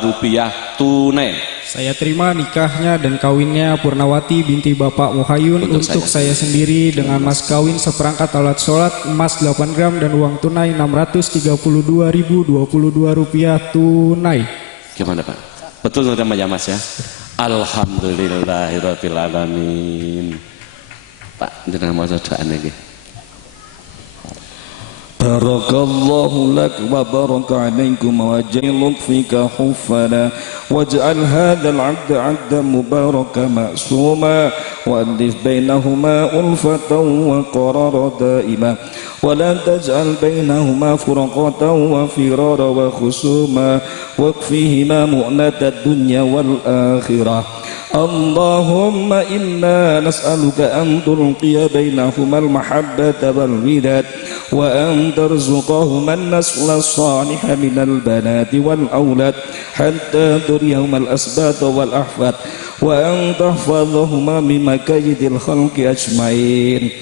rupiah tunai. Saya terima nikahnya dan kawinnya Purnawati binti Bapak Muhayyun untuk saya sendiri dengan mas kawin seperangkat alat sholat emas 8 gram dan uang tunai 632.022 rupiah tunai. Gimana Pak? Betul namanya Mas ya? Alhamdulillahirabbil alamin. Pak, jenengan mau doa niki. Barakallahu lak wa baraka alaikum wa ja'al fika huffana waj'al hadzal 'abda 'abdan mubaraka ma'suma wa alif bainahuma ulfatan wa qarara daima wa la taj'al bainahuma furqatan wa firara wa khusuma waqfihima mu'natad dunya wal akhirah. Allahumma inna nas'aluka an tulqiya bainahuma al-mahabbata wal widad wa an tarzuqahuma an-nasla as-saliha min al-banati wal awlad hatta turiyahuma al-asbat wal ahfad wa an tahfadhahuma min makayidil khalqi ajma'in.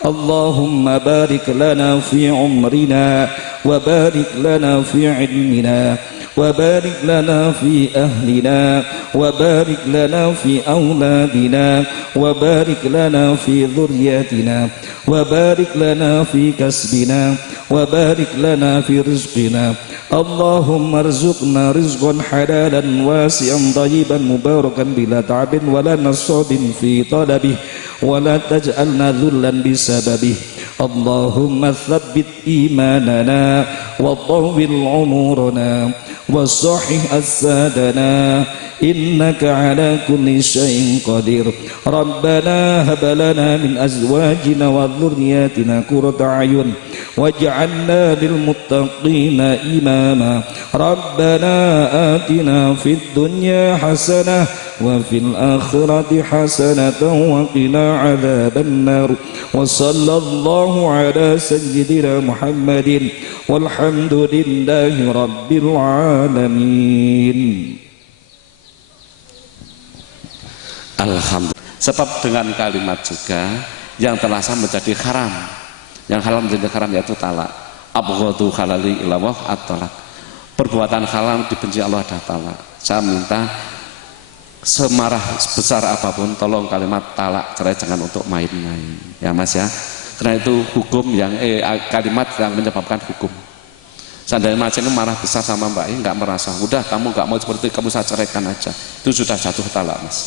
Allahumma barik lana fi umrina wa barik lana fi ilmina وبارك لنا في أهلنا وبارك لنا في أولادنا وبارك لنا في ذرياتنا وبارك لنا في كسبنا وبارك لنا في رزقنا. اللهم ارزقنا رزقا حلالا واسعا طيبا مباركا بلا تعب ولا نصاب في طلبه ولا تجعلنا ذلا بسببه. اللهم ثبت إيماننا وطول عمرنا وصحح أجسادنا إنك على كل شيء قدير. ربنا هب لنا من أزواجنا وذرياتنا قرة أعين واجعلنا للمتقين إماما. ربنا آتنا في الدنيا حسنة وفي الآخرة حسنة وقنا عذاب النار. وصلى الله على سيدنا محمد والحمد لله رب العالمين. Alhamdulillah. Sebab dengan kalimat juga yang telah sah menjadi haram, yang halal menjadi haram yaitu talak. Abghadu halali ilawah at-talak. perbuatan haram dibenci Allah Ta'ala. Saya minta semarah besar apapun, tolong kalimat talak cerai jangan untuk main-main, ya Mas ya. Karena itu hukum yang kalimat yang menyebabkan hukum. Seandainya Mas ini marah besar sama Mbak nggak merasa, udah kamu nggak mau seperti kamu saya ceraikan aja, itu sudah jatuh talak Mas.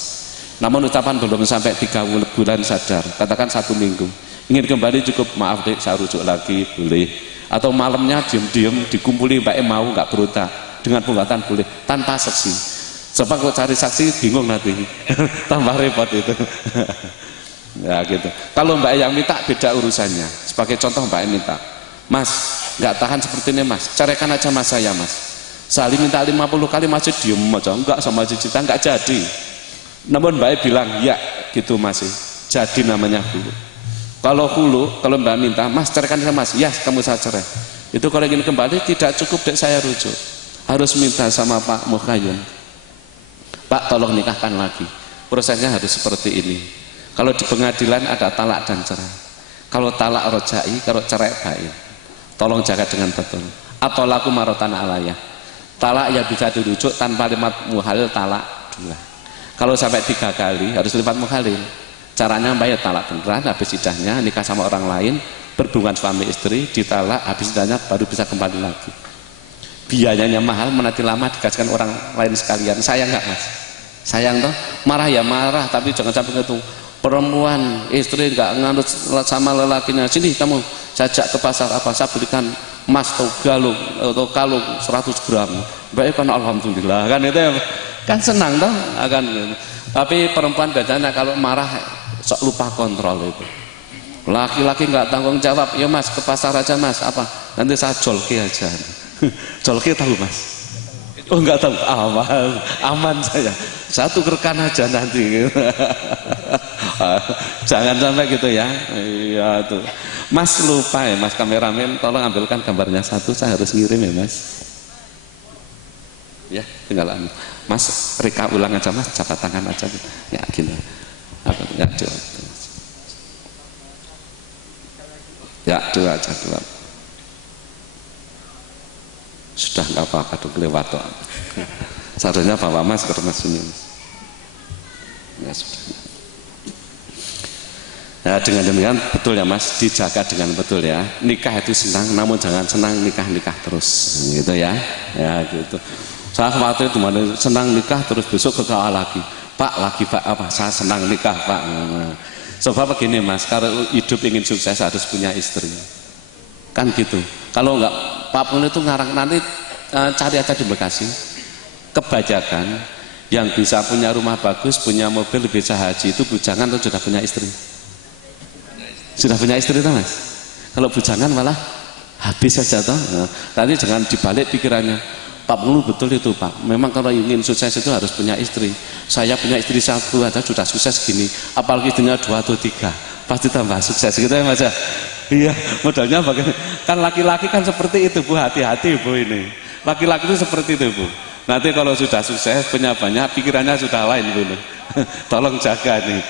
Namun ucapan belum sampai 3 bulan sadar, katakan 1 minggu, ingin kembali cukup maaf dek saya rujuk lagi boleh, atau malamnya diam-diam dikumpuli Mbak mau nggak berontak dengan pembuatan boleh tanpa saksi. Sebab kalau cari saksi bingung nanti tambah repot itu. Ya gitu. Kalau Mbak yang minta beda urusannya. Sebagai contoh Mbak yang minta, Mas nggak tahan seperti ini Mas, ceraikan aja Mas saya Mas. Sehari minta 50 kali masih diem aja, enggak sama cita enggak jadi. Namun Mbak bilang ya gitu masih jadi namanya hulu. Kalau hulu, kalau Mbak minta Mas ceraikan sama Mas, ya kamu saya cerai. Itu kalau ingin kembali tidak cukup dek saya rujuk, harus minta sama Pak Mukhayun, Pak tolong nikahkan lagi. Prosesnya harus seperti ini. Kalau di pengadilan ada talak dan cerai. Kalau talak rojai, kalau cerai baik. Tolong jaga dengan betul. Atau laku marotan alayah. Talak yang bisa dirujuk tanpa limat muhalil talak 2. Kalau sampai 3 kali harus lipat muhalil. Caranya bayar talak beneran, habis idahnya nikah sama orang lain, berhubungan suami istri, ditalak, habis idahnya baru bisa kembali lagi. Biayanya mahal, menanti lama dikasihkan orang lain sekalian. Sayang nggak Mas? Sayang toh? Marah ya marah, tapi jangan sampai gitu. Perempuan istri nggak nganut sama lelakinya, sini kamu sajak ke pasar apa, saya belikan emas atau galung atau kalung 100 gram. Baik kan alhamdulillah kan itu ya, kan senang toh akan. Tapi perempuan biasanya kalau marah sok lupa kontrol itu. Laki-laki nggak tanggung jawab, ya Mas ke pasar aja Mas, apa nanti saya jolki aja. Jolki tahu Mas? Oh nggak tahu, aman saya tukerkan aja nanti. Jangan sampai gitu ya. Iya tuh. Mas lupa ya Mas kameramen, tolong ambilkan gambarnya 1, saya harus ngirim ya Mas. Ya tinggal Mas reka ulang aja Mas, jabat tangan aja. Ya gini. Apa ya dua. Ya dua aja dua. Sudah nggak apa-apa tuh kelewat tuh. Seharusnya bawa masker Mas ini. Ya sudah. Ya dengan demikian betul ya Mas, dijaga dengan betul ya. Nikah itu senang, namun jangan senang nikah terus, gitu ya. Ya gitu. Saya khawatir cuma senang nikah terus besok ke lagi. Pak lagi Pak apa? Saya senang nikah Pak. Sebab begini Mas, kalau hidup ingin sukses harus punya istri. Kan gitu. Kalau enggak Pak Pun itu ngarang nanti cari aja di Bekasi kebajakan yang bisa punya rumah bagus, punya mobil, bisa haji itu bujangan atau sudah punya istri? Sudah punya istri toh Mas? Kalau bujangan malah habis saja toh. Nah, tadi jangan dibalik pikirannya. Pak Pulu betul itu Pak. Memang kalau ingin sukses itu harus punya istri. Saya punya istri 1 aja sudah sukses gini. Apalagi istrinya 2 atau 3, pasti tambah sukses gitu ya Mas ya. Iya, modalnya bagaimana? Kan laki-laki kan seperti itu Bu, hati-hati Bu ini. Laki-laki itu seperti itu Bu. Nanti kalau sudah sukses, punya banyak, pikirannya sudah lain Bu. Tolong jaga nih.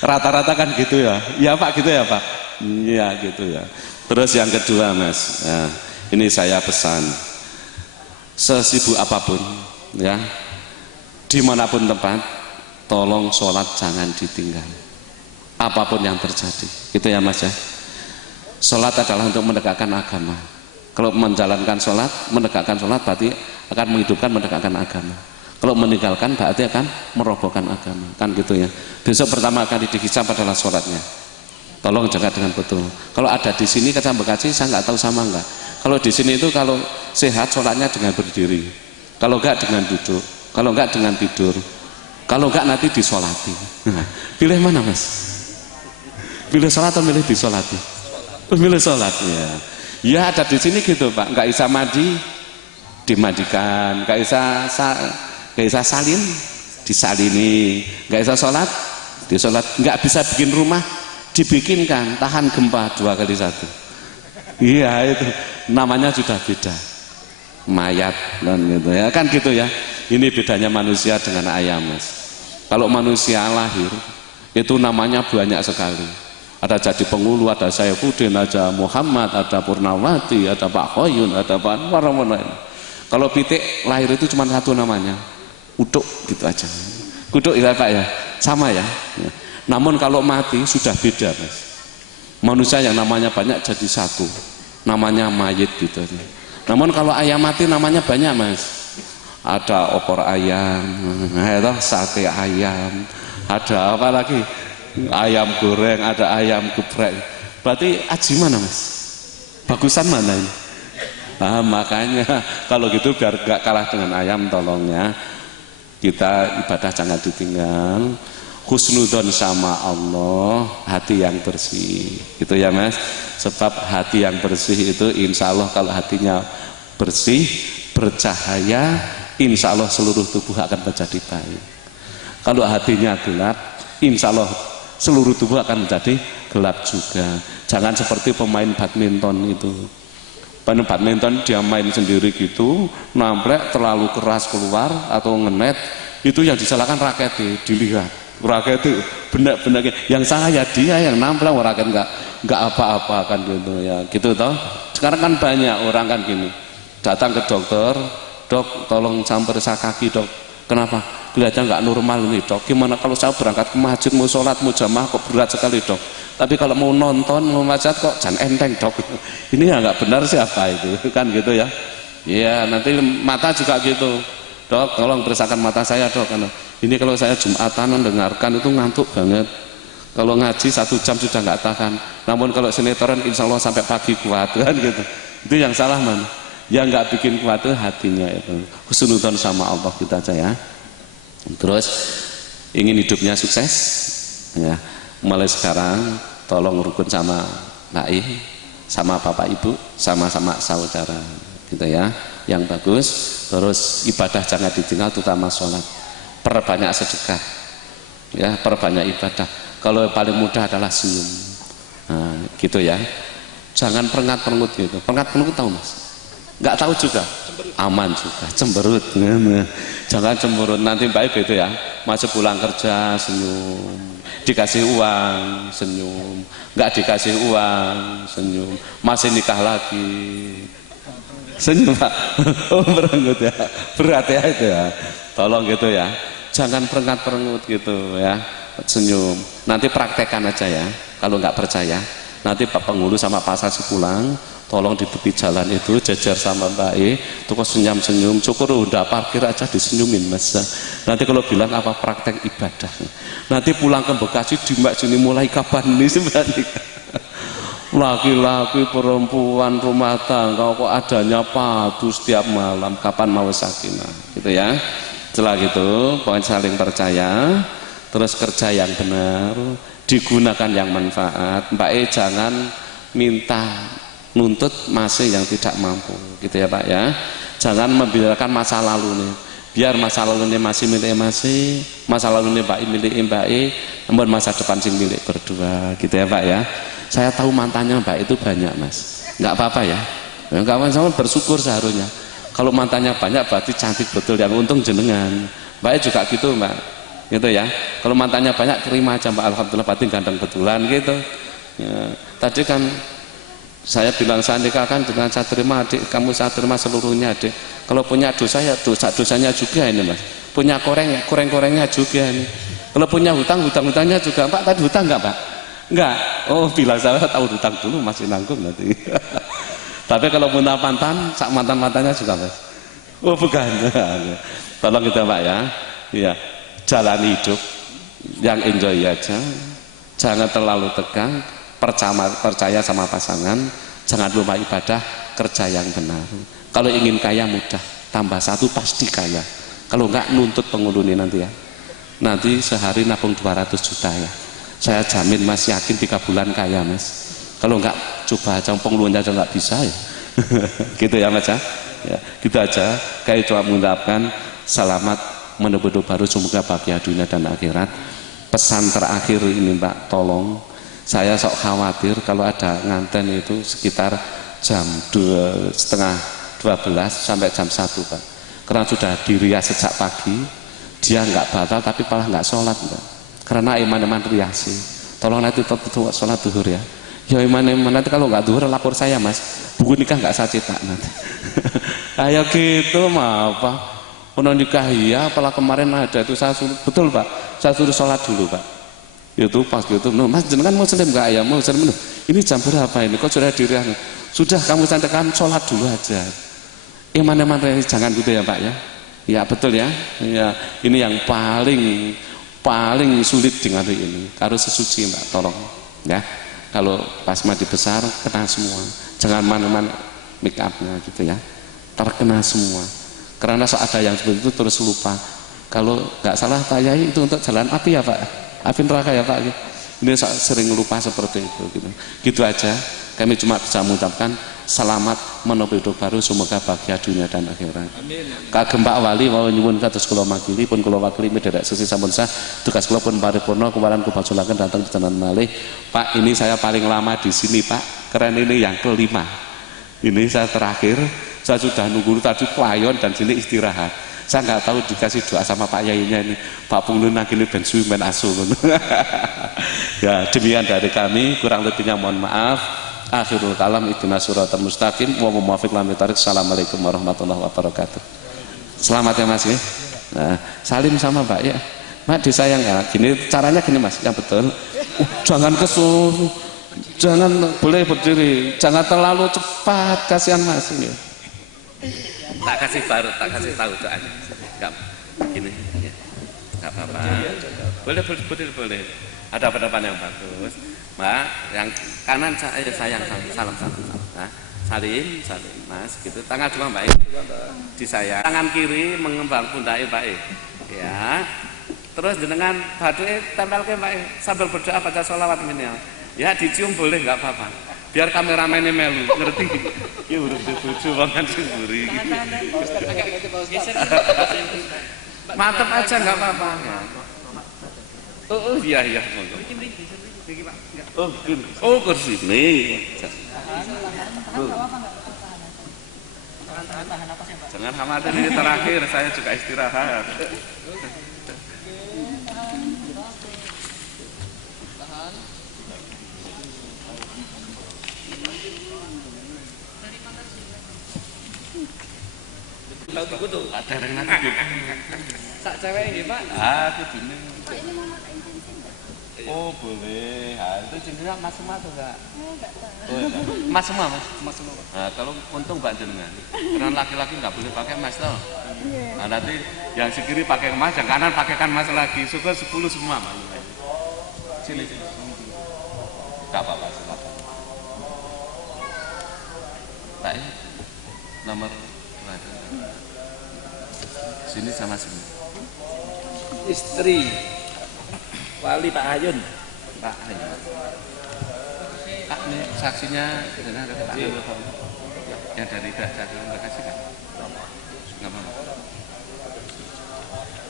Rata-rata kan gitu ya. Iya Pak, gitu ya Pak. Iya gitu ya. Terus yang kedua Mas, ya, ini saya pesan. Sesibuk apapun, ya, dimanapun tempat, tolong sholat jangan ditinggal. Apapun yang terjadi, gitu ya Mas ya. Sholat adalah untuk menegakkan agama. Kalau menjalankan sholat, menegakkan sholat berarti akan menghidupkan, menegakkan agama. Kalau meninggalkan berarti akan merobohkan agama, kan gitu ya. Besok pertama kali dihisab adalah sholatnya. Tolong jaga dengan betul. Kalau ada di sini Kecamatan Bekasi, saya nggak tahu sama enggak. Kalau di sini itu kalau sehat sholatnya dengan berdiri, kalau enggak dengan duduk, kalau enggak dengan tidur, kalau enggak nanti disolati. Pilih mana Mas? Pilih sholat atau milih disolati? Pilih sholat ya. Ya ada di sini gitu Pak, nggak bisa mandi, dimandikan, nggak bisa salin, disalini, nggak bisa sholat, disolat, nggak bisa bikin rumah, dibikinkan, tahan gempa 2 kali 1. Iya itu, namanya sudah beda, mayat dan gitu ya, kan gitu ya. Ini bedanya manusia dengan ayam Mas. Kalau manusia lahir, itu namanya banyak sekali. Ada Jadi Pengulu, ada Saifuddin, ada Muhammad, ada Purnawati, ada Pak Khoyun, ada Pak Warna. Kalau pitik lahir itu cuma satu namanya, Uduk, gitu aja. Uduk ya Pak ya, sama ya. Namun kalau mati sudah beda Mas. Manusia yang namanya banyak jadi satu, namanya mayit gitu. Namun kalau ayam mati namanya banyak Mas. Ada opor ayam, ada sate ayam, ada apa lagi? Ayam goreng, ada ayam geprek. Berarti aji mana Mas? Bagusan mana ini? Nah, makanya kalau gitu biar gak kalah dengan ayam, tolongnya kita ibadah jangan ditinggal. Husnudon sama Allah, hati yang bersih, gitu ya Mas. Sebab hati yang bersih itu insya Allah kalau hatinya bersih, bercahaya, insya Allah seluruh tubuh akan menjadi baik. Kalau hatinya gelap, insya Allah seluruh tubuh akan menjadi gelap juga. Jangan seperti pemain badminton itu. Pemain badminton dia main sendiri gitu, namplek terlalu keras keluar atau ngenet, itu yang disalahkan raketnya. Dilihat raket itu benar-benar yang salah ya dia yang namplek, raket nggak apa-apa kan gitu ya, gitu toh. Sekarang kan banyak orang kan gini, datang ke dokter, dok tolong periksa kaki dok. Kenapa? Kelihatannya nggak normal ini dok. Gimana kalau saya berangkat ke masjid mau sholat mau jamaah kok berat sekali dok. Tapi kalau mau nonton mau macet kok jangan enteng dok. Ini ya nggak benar siapa itu kan gitu ya. Iya nanti mata juga gitu. Dok tolong periksakan mata saya dok. Ini kalau saya Jumatan mendengarkan itu ngantuk banget. Kalau ngaji 1 jam sudah nggak tahan. Namun kalau sinetron insya Allah sampai pagi kuat kan gitu. Itu yang salah mana? Yang nggak bikin kuat itu hatinya itu. Husnudon sama Allah kita aja ya. Terus ingin hidupnya sukses ya, mulai sekarang tolong rukun sama Mbak I, sama Bapak Ibu, sama-sama saudara gitu ya, yang bagus. Terus ibadah jangan ditinggal, terutama sholat. Perbanyak sedekah ya, perbanyak ibadah. Kalau paling mudah adalah senyum, nah, gitu ya. Jangan perengat-perengut gitu. Perengat-perengut tahu Mas? Nggak tahu juga, aman juga, cemberut. Jangan cemberut, nanti baik itu ya. Masuk pulang kerja senyum, dikasih uang senyum, nggak dikasih uang senyum, masih nikah lagi senyum Pak. Oh merengut ya, berat ya itu ya. Tolong gitu ya, jangan perengat-perengut gitu ya, senyum. Nanti praktekkan aja ya, kalau nggak percaya. Nanti Pak Penghulu sama Pak Sasi pulang, tolong di tepi jalan itu jajar sama Mbak E, tuh senyum-senyum, syukur udah parkir aja disenyumin Mas. Nanti kalau bilang apa praktek ibadah, nanti pulang ke Bekasi di Mbak Juni mulai kapan nih sebenarnya? Laki-laki perempuan rumah tangga kok adanya padu setiap malam, kapan mau sakinah gitu ya. Setelah gitu pokoknya saling percaya, terus kerja yang benar, digunakan yang manfaat. Mbak E jangan minta nuntut masih yang tidak mampu gitu ya Pak ya. Jangan membiarkan masa lalu nih, biar masa lalunya masih milik masih, masa lalunya Mbak E milik Mbak E, namun masa depan sing milik berdua gitu ya Pak ya. Saya tahu mantannya Mbak itu banyak Mas, nggak apa-apa ya, nggak apa-apa, bersyukur seharusnya. Kalau mantannya banyak berarti cantik betul, yang untung jenengan. Mbak E juga gitu Mbak, gitu ya. Kalau mantannya banyak terima aja Mbak, alhamdulillah berarti ganteng betulan gitu ya. Tadi kan saya bilang saya nikahkan dengan saya terima adik, kamu saya terima seluruhnya adik. Kalau punya dosa ya dosanya juga ini Mas, punya koreng-korengnya juga ini. Kalau punya hutang-hutangnya juga. Pak tadi hutang nggak Pak? Enggak. Oh bilang saya tahu hutang dulu masih nanggung nanti. Tapi kalau punya mantan, sak mantan-mantannya juga Mas. Oh bukan. Tolong kita Pak ya. Iya. Jalani hidup yang enjoy aja, jangan terlalu tegang, percaya sama pasangan, jangan lupa ibadah, kerja yang benar. Kalau ingin kaya mudah, tambah 1 pasti kaya. Kalau enggak nuntut penghulu nih nanti ya, nanti sehari nabung 200 juta ya, saya jamin Mas, yakin 3 bulan kaya Mas. Kalau enggak coba aja penghulunya aja nggak bisa ya. Gitu ya Mas ya. Ya gitu aja. Kayak cuma mengucapkan selamat menuju baru, semoga bahagia dunia dan akhirat. Pesan terakhir ini Mbak, tolong, saya sok khawatir kalau ada nganten itu sekitar jam 11:30 sampai jam 1 Pak, karena sudah dirias sejak pagi, dia nggak batal tapi malah nggak sholat Mbak, karena iman-iman riasi. tolong nanti tetap sholat duhur ya. Ya nanti kalau nggak duhur lapor saya mas, buku nikah nggak saya cetak nanti. Ayo gitu mah apa? Mau nikah iya, apalah kemarin ada itu saya suruh, betul pak, saya suruh sholat dulu pak. Itu pas gitu, no, mas jenengan muslim nggak ya? Muslim, ini jam berapa ini? Kok sudah diri? Sudah kamu santekan sholat dulu aja. Mana jangan gitu ya pak ya. Ya betul ya. Ya ini yang paling sulit dengan ini. Harus sesuci mbak, tolong ya. Kalau pas mandi besar kena semua, jangan mana-mana make upnya gitu ya, terkena semua. Karena ada yang seperti itu terus lupa. Kalau nggak salah Pak Yai itu untuk jalan api ya Pak, api neraka ya Pak. Ini sering lupa seperti itu gitu. Gitu aja. Kami cuma bisa mengucapkan selamat menempuh hidup baru, semoga bahagia dunia dan akhirat. Kagem Pak Wali mau nyuwun kados kula makili pun kula wakili midharak sesi sampun sah tugas kula pun paripurna kuwaran kubajulaken datang tenan malih. Pak, ini saya paling lama di sini Pak, keren ini yang kelima. Ini saya terakhir, saya sudah nunggu tadi playon dan sini istirahat. Saya nggak tahu dikasih doa sama Pak Yainya ini, Pak Punglun ini ben suwi men asu. Ya, demikian dari kami, kurang lebihnya mohon maaf. Akhirul kalam ihdinas siratal mustaqim wa muwaffiq lam tarik. Assalamualaikum warahmatullahi wabarakatuh. Selamat ya Mas ya. Nah, salim sama Mbak ya. Mbak disayang ya. Gini caranya gini Mas, yang betul. Jangan kesuruh. Jangan boleh berdiri. Jangan terlalu cepat, kasihan Mas ya. Tak kasih baru, tak kasih tahu doanya. Enggak. Gini ya. Enggak apa-apa. Boleh berdiri boleh. Ada pendapat yang bagus. Mbak, yang kanan saya sayang salam. Nah, salim Mas gitu. Tangan dua Mbak disayang. Tangan kiri mengembang pundake Mbak. Ya. Terus jenengan baduke tempelke Mbak sambil berdoa baca sholawat minimal. Ya dicium boleh nggak apa-apa. Biar kameramennya melu, ngerti? Ya huruf bojo banget semburi. Mantep aja nggak apa-apa. Oh iya monggo. Oh kursi nih. Jangan khawatir ini terakhir, saya juga istirahat. Tahu tuh tuh ada yang nanti. Sak cewek ini Pak. Aku dini. Oh boleh, itu jenisnya mas semua atau enggak? Enggak tahu. Mas semua. Nah, kalau untung Mbak jenengan, karena laki-laki nggak boleh pakai mas toh. Nah nanti yang si kiri pakai emas, yang kanan pakaikan mas lagi, syukur 10 semua Mbak. Sini. Enggak apa-apa silakan. Pak nomor sini sama sini. Istri. Wali Pak Ayun. Pak Ayun. Pak ini saksinya ada Pak Ayun. Yang dari Dajjal terima kasih Pak. Enggak apa-apa.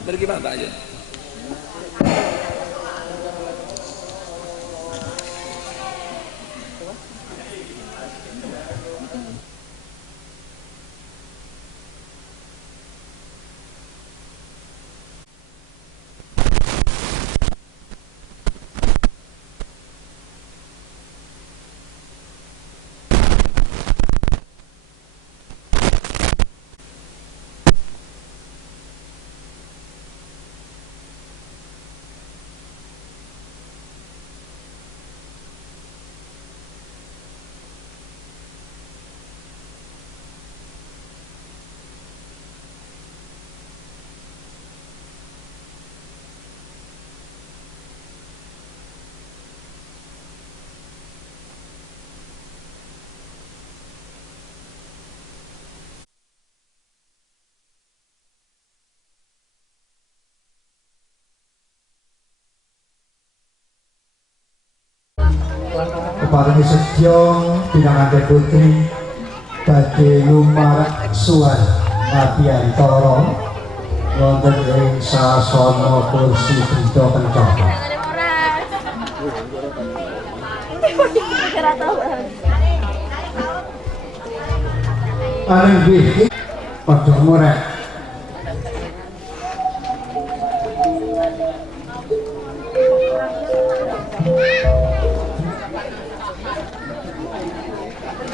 Pergi Pak Ayun. Kepada sedya pinanganten putri badhe lumarak suwan Nabiyantara wonten ing sasana kursi Brida Kencana. Areng nggih padha murek.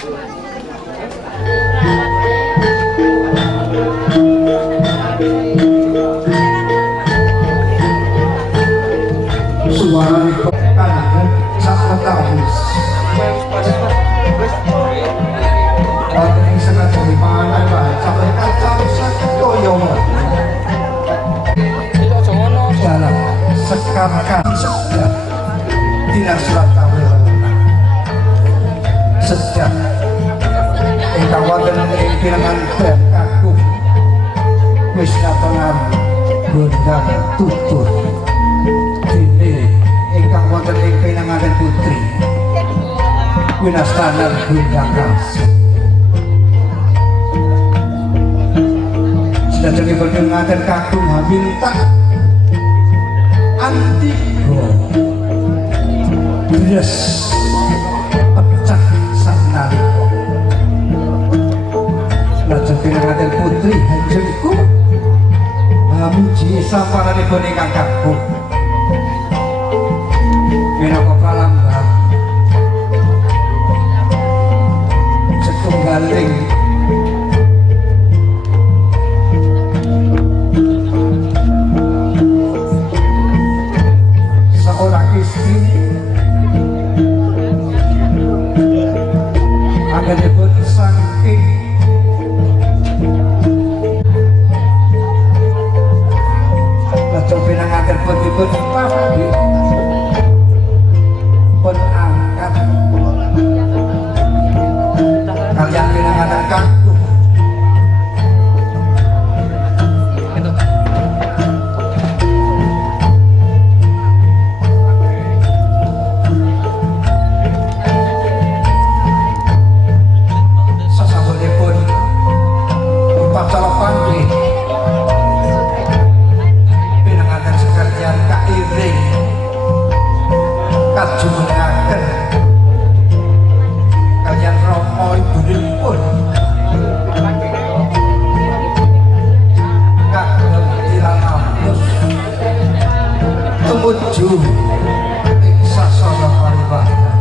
Suara kanan sak tahus. Wonten ing sakajroning panganan wae sampai kacang saged toyo. Dalam sekarkan sedang tidak surat tawil sedang ingkang wonten ing pirangan bab kakung wis katongan gondang tutur dene ingkang wonten ing pinanganan putri winastanan gondang kasih sedang berdengadan kakung minta Antigo beres pecah sanalika lajeng pinanganten putri hanjengku muji samparanipun ingkang kakung minangka pralambang setunggaling seorang istri anggenipun saking lajeng pinanganten putipun pabrik pun angkat kalian pinanganten kakung sasampunipun upacara panggih pinanganten sekalian kairing kajumengaken kalian Rama ibunipun kagem Tiranamus tumuju ing sasana paribadah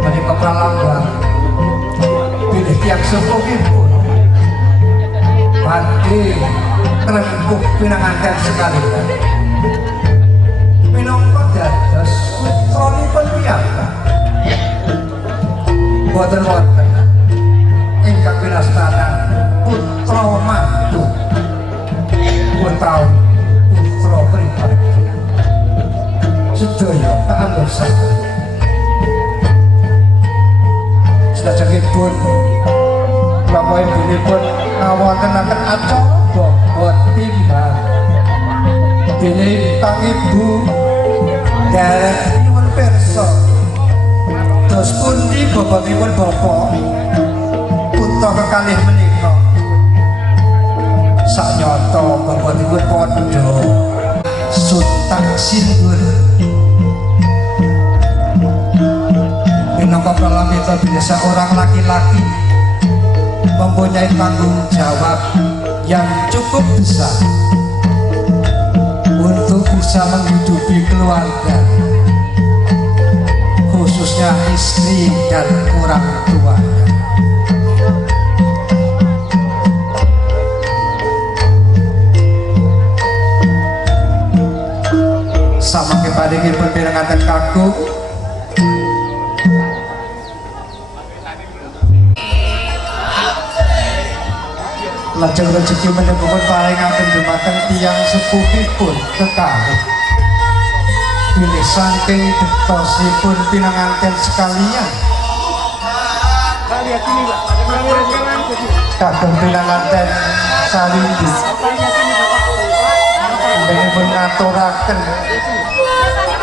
menika pralambang bilih tiyang sepuhipun badhe ngrengkuh pinanganten sekalian minangka dados putranipun piyambak boten wonten ingkang pinastanan putra mantu utawi putra pribadi sedaya kaanggosan sedajengipun Rama ibunipun ngawontenaken acara bobot timbang dene ingkang ibu derek nyuwun pirsa dos pundi bobotipun bapak putra kekalih menika sanyata bobotipun padha suntak sindur minangka pralamita bila seorang laki-laki mempunyai tanggung jawab yang cukup besar untuk bisa menghidupi keluarga khususnya istri dan orang tuanya. Sama kepadingipun pinanganten kakung lajeng rezeki menyebutkan paringaken dumateng tiyang sepuhipun kekalih bilih saking getosipun pinanganten sekalian kagem pinanganten salindi anggenipun ngaturaken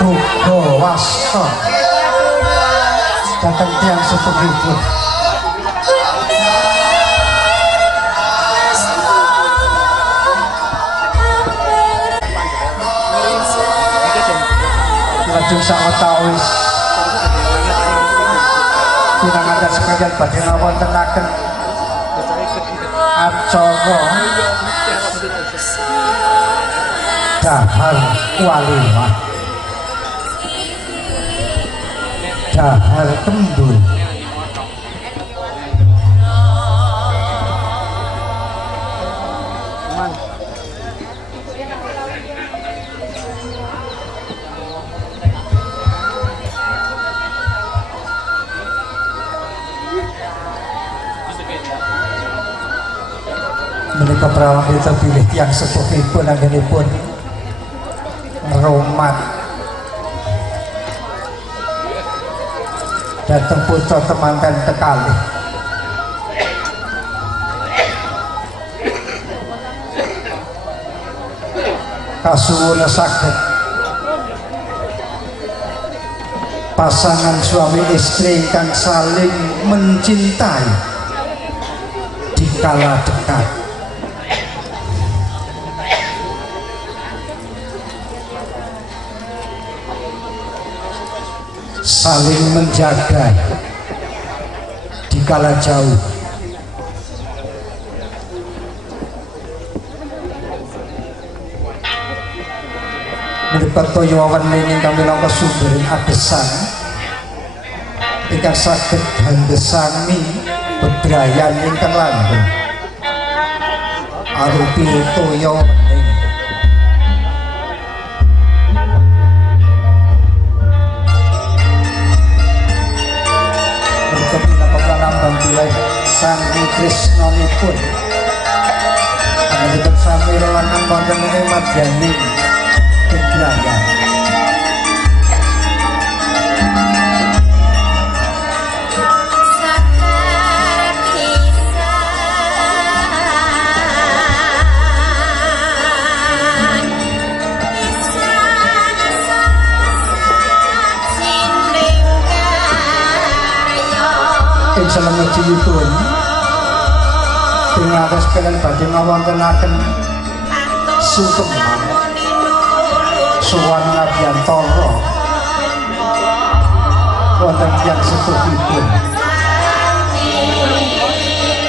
buka wasta dhateng tiyang sepuhipun lajeng sawetawis pinanganten sekalian badhe ngawontenaken acara dahar walimah, dahar tembul, menika prawi terpilih yang sepuhipun anggenipun ngrumat dateng putra temanten tekalih kasuwun saged pasangan suami istri ingkang saling mencintai dikala dekat, saling menjaga dikala jauh. Mendapat toyawan ini kami langkah sumberin adesan ingkang saged handesani bebrayan ingkang langgeng arupi toya wening. Menika minangka pralambang bilih Sang Krisnanipun anggenipun sami relangan wonten ing madyaning bebrayan. Ing salamejipun pingares kalian badhe ngawontenaken sungkeman sowan Nabiyantara wonten tiyang sepuhipun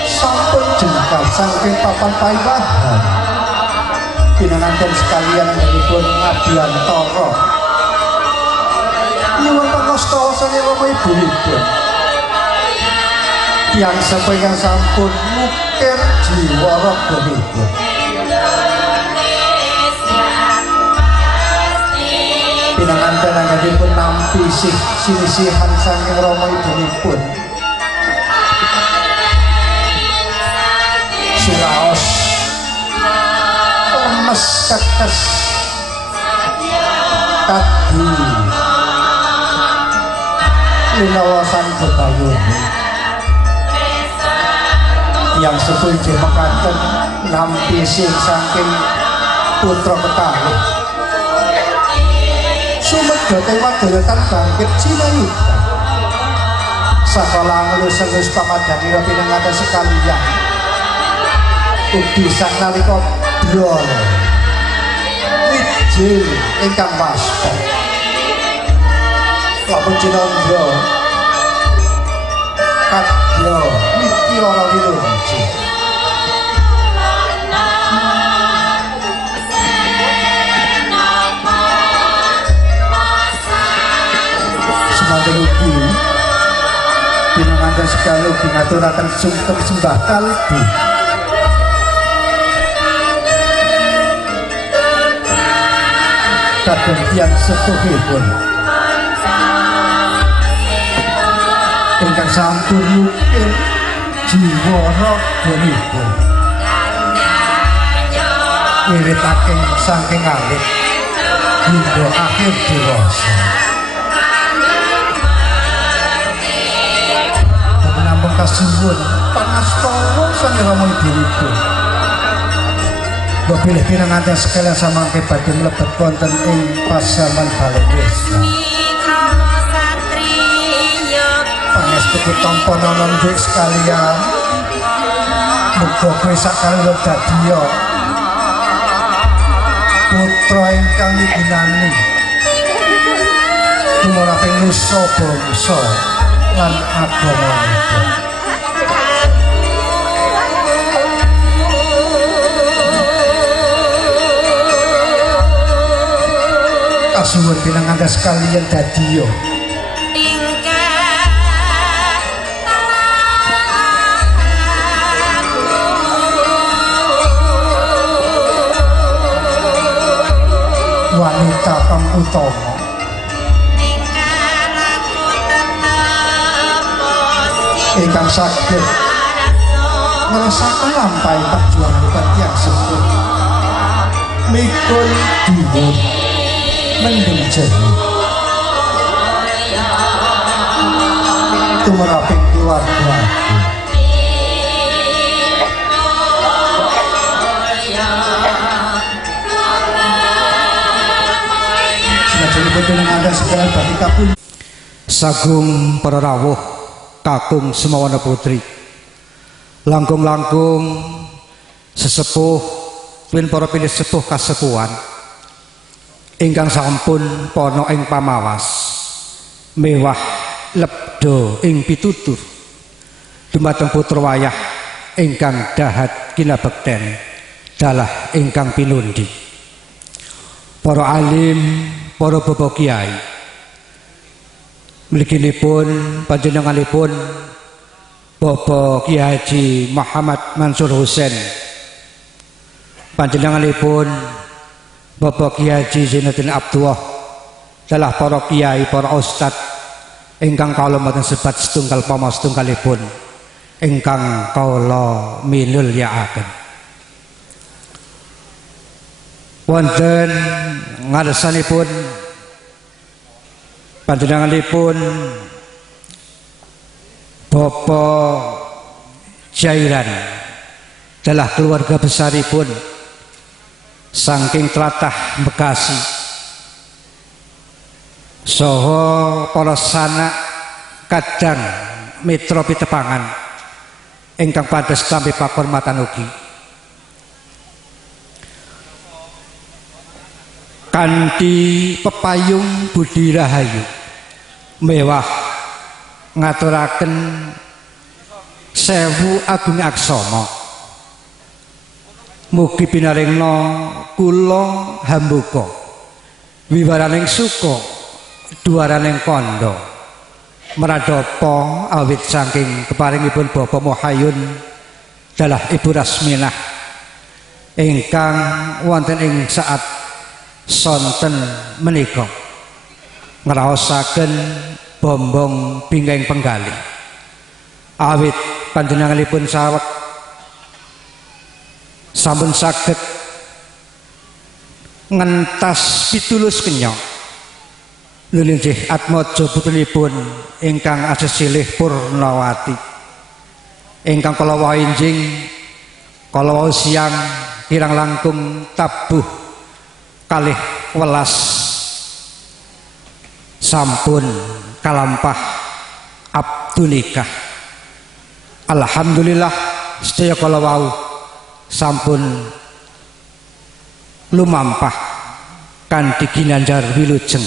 sampun jengkal saking papan paiwahan pinanganten sekalian menipun Nabiyantara nyuwun pangasta saking Rama Ibunipun yang sepengen sampun mukir jiwa raganipun pinanganten anggenipun nampi sisihan saking Rama Ibunipun suraos lemes ketes kadi linawasan bebayuni yang sepuh mekaten nampi sing saking putra kekalih sumedha tewadayatan bangkit cinayuta sakala ngelus-elus pamadhanira pinanganten sekalian ugi sanalika brol wijil ingkang wasta lapun cinandra kadya niki ora wilunci semanten ugi pinanganten sekali ugi ngaturaken sungkem sembah kalbu kagem tiyang sepuhipun ingkang sampun mukir jiwa raganipun wiwitaken saking alit hingga akhir dewasa namun kasuwun pangastawa sang Rama Ibunipun bilih pinanganten sekalian samangke badhe mlebet wonten ing pasaman Balewesna pangestu tampa nandur sekalian muga kowe sakali dadiya putra ingkang migunani tumraping nusa bangsa lan agamanya. Asuwur pinanganda sekalian dadiyo wanita kang utama ingkang saged ngrasakaken lampahe perjuangan yang sebut mikul dhuwur mendung jeni tumraping keluarga senajan dengan ada segala bagi kapun sagung para rawuh kakung semawana putri langkung-langkung sesepuh pin para pilih sepuh kasepuhan ingkang sampun pono ing pamawas mewah lebdo ing pitutur dumateng putra wayah ingkang dahat kinabekten dalah ingkang pinundi para alim para bapak kiai mliginipun panjenenganipun Bapak Kiai Haji Muhammad Mansur Husain panjenenganipun Bapak Kiai Haji Zainuddin Abdullah dalah para kiai para ustad ingkang kawula mboten sebat setunggal pama setunggalipun ingkang kawula minulyakaken wonten ngarsanipun panjenenganipun Bapak Jairan adalah keluarga besaripun saking tlatah Bekasi saha para sanak kadang mitra pitepangan ingkang pados tampi pakurmatan ugi kanthi pepayung budi rahayu mewah ngaturaken sewu agung aksama mugi pinaringna kula hambuka wiwaraning suka duaraning kandha mradhapa awit saking keparingipun Bapak Muhayyun dalah Ibu Rasminah ingkang wonten ing saat sonten menika ngraosaken bombong bingkaing penggali awit panjenenganipun saweg sampun saged ngentas pitulus kenyang lulunjih atmaja putrinipun ingkang asesilih Purnawati ingkang kala wau enjing kala wau siang kirang langkung tabuh kalih welas sampun kalampah abdu nikah alhamdulillah sedaya kala wau sampun lumampah kanthi ginandar wilujeng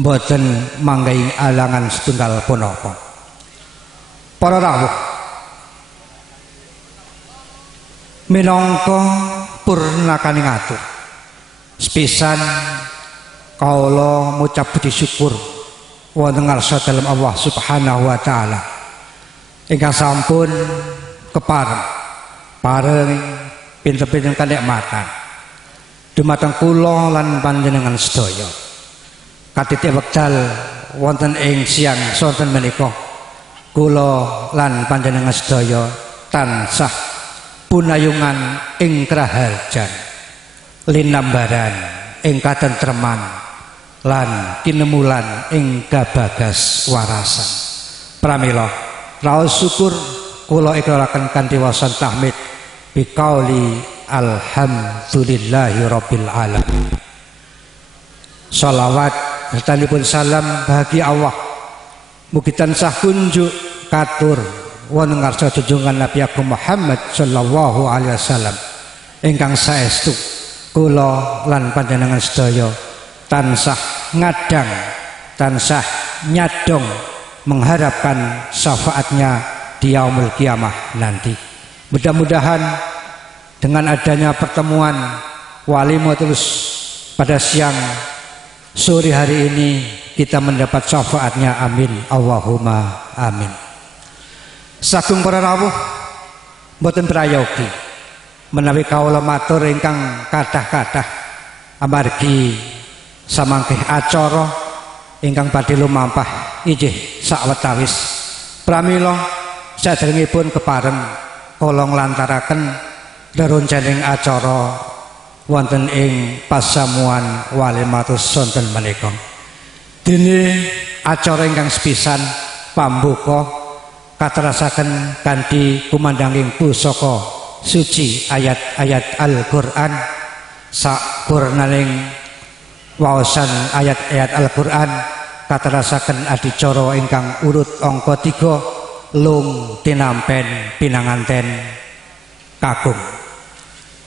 boten manggahi alangan setunggal punapa para rawuh minangka purnakaning atur sepisan kawula ngucap budi syukur wonten ngarsa dalem Allah Subhanahu wa taala ingkang sampun pareng pinten-pinten kanikmatan dumateng kula lan panjenengan sedaya katiti wekdal wonten ing siang sonten menika kula lan panjenengan sedaya tansah punayungan ing kraharjan linambaran ing katentreman lan kinemulan ing gabagas warasan pramila raos syukur kula ikraraken kanthi wasan tahmid biqauli alhamdulillahi rabbil alamin shalawat sertanipun salam bagi Allah mugi tansah kunjuk katur wonten ngarsa junjungan Nabi Agung Muhammad sallallahu alaihi wasallam ingkang saestu kula lan panjenengan sedaya tansah ngadang tansah nyadong mengharapkan syafaatnya di yaumul kiamah nanti. Mudah-mudahan dengan adanya pertemuan wali terus pada siang sore hari ini kita mendapat syafaatnya, amin Allahumma amin. Sagung para rawuh mboten prayogi menawi kawula matur ingkang kathah-kathah amargi samangkih acara ingkang badhe lumampah inggih sawetawis pramila saderengipun kepareng kula nglantaraken rerencaning acara wonten ing pasamuan walimatus sonten menika. Dene acara ingkang sepisan pambuka katerasaken kanthi kumandhanging pusaka suci ayat-ayat Al-Qur'an sakurnaning waosan ayat-ayat Al-Qur'an katerasaken adicara ingkang urut angka 3 lung tinampen pinanganten kakung.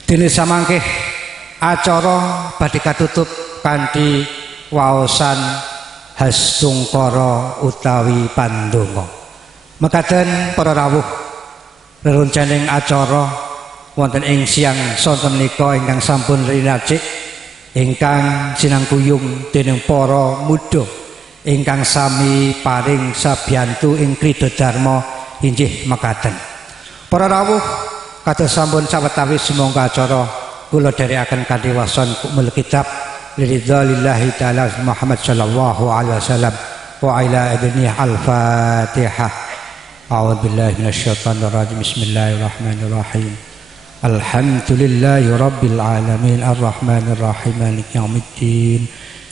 Dene samangkih acara badhe katutup kanthi waosan hastungkara utawi pandonga. Mekaten para rawuh rerencaning acara wonten ing siang sonten menika ingkang sampun rinajik ingkang sinangkuyung dening para muda ingkang sami paring sabiyantu ing krida dharma inggih mekaten. Para rawuh kados sampun sawetawis sumangga acara kula dherekaken kanthi wason mul kitab lillahi ta'ala Muhammad sallallahu alaihi wasallam wa ila ibni al-Fatihah. A'udzu billahi minasyaitonir rajim. Bismillahirrahmanirrahim. Alhamdulillahi rabbil alamin arrahmanir rahim maliki yaumiddin.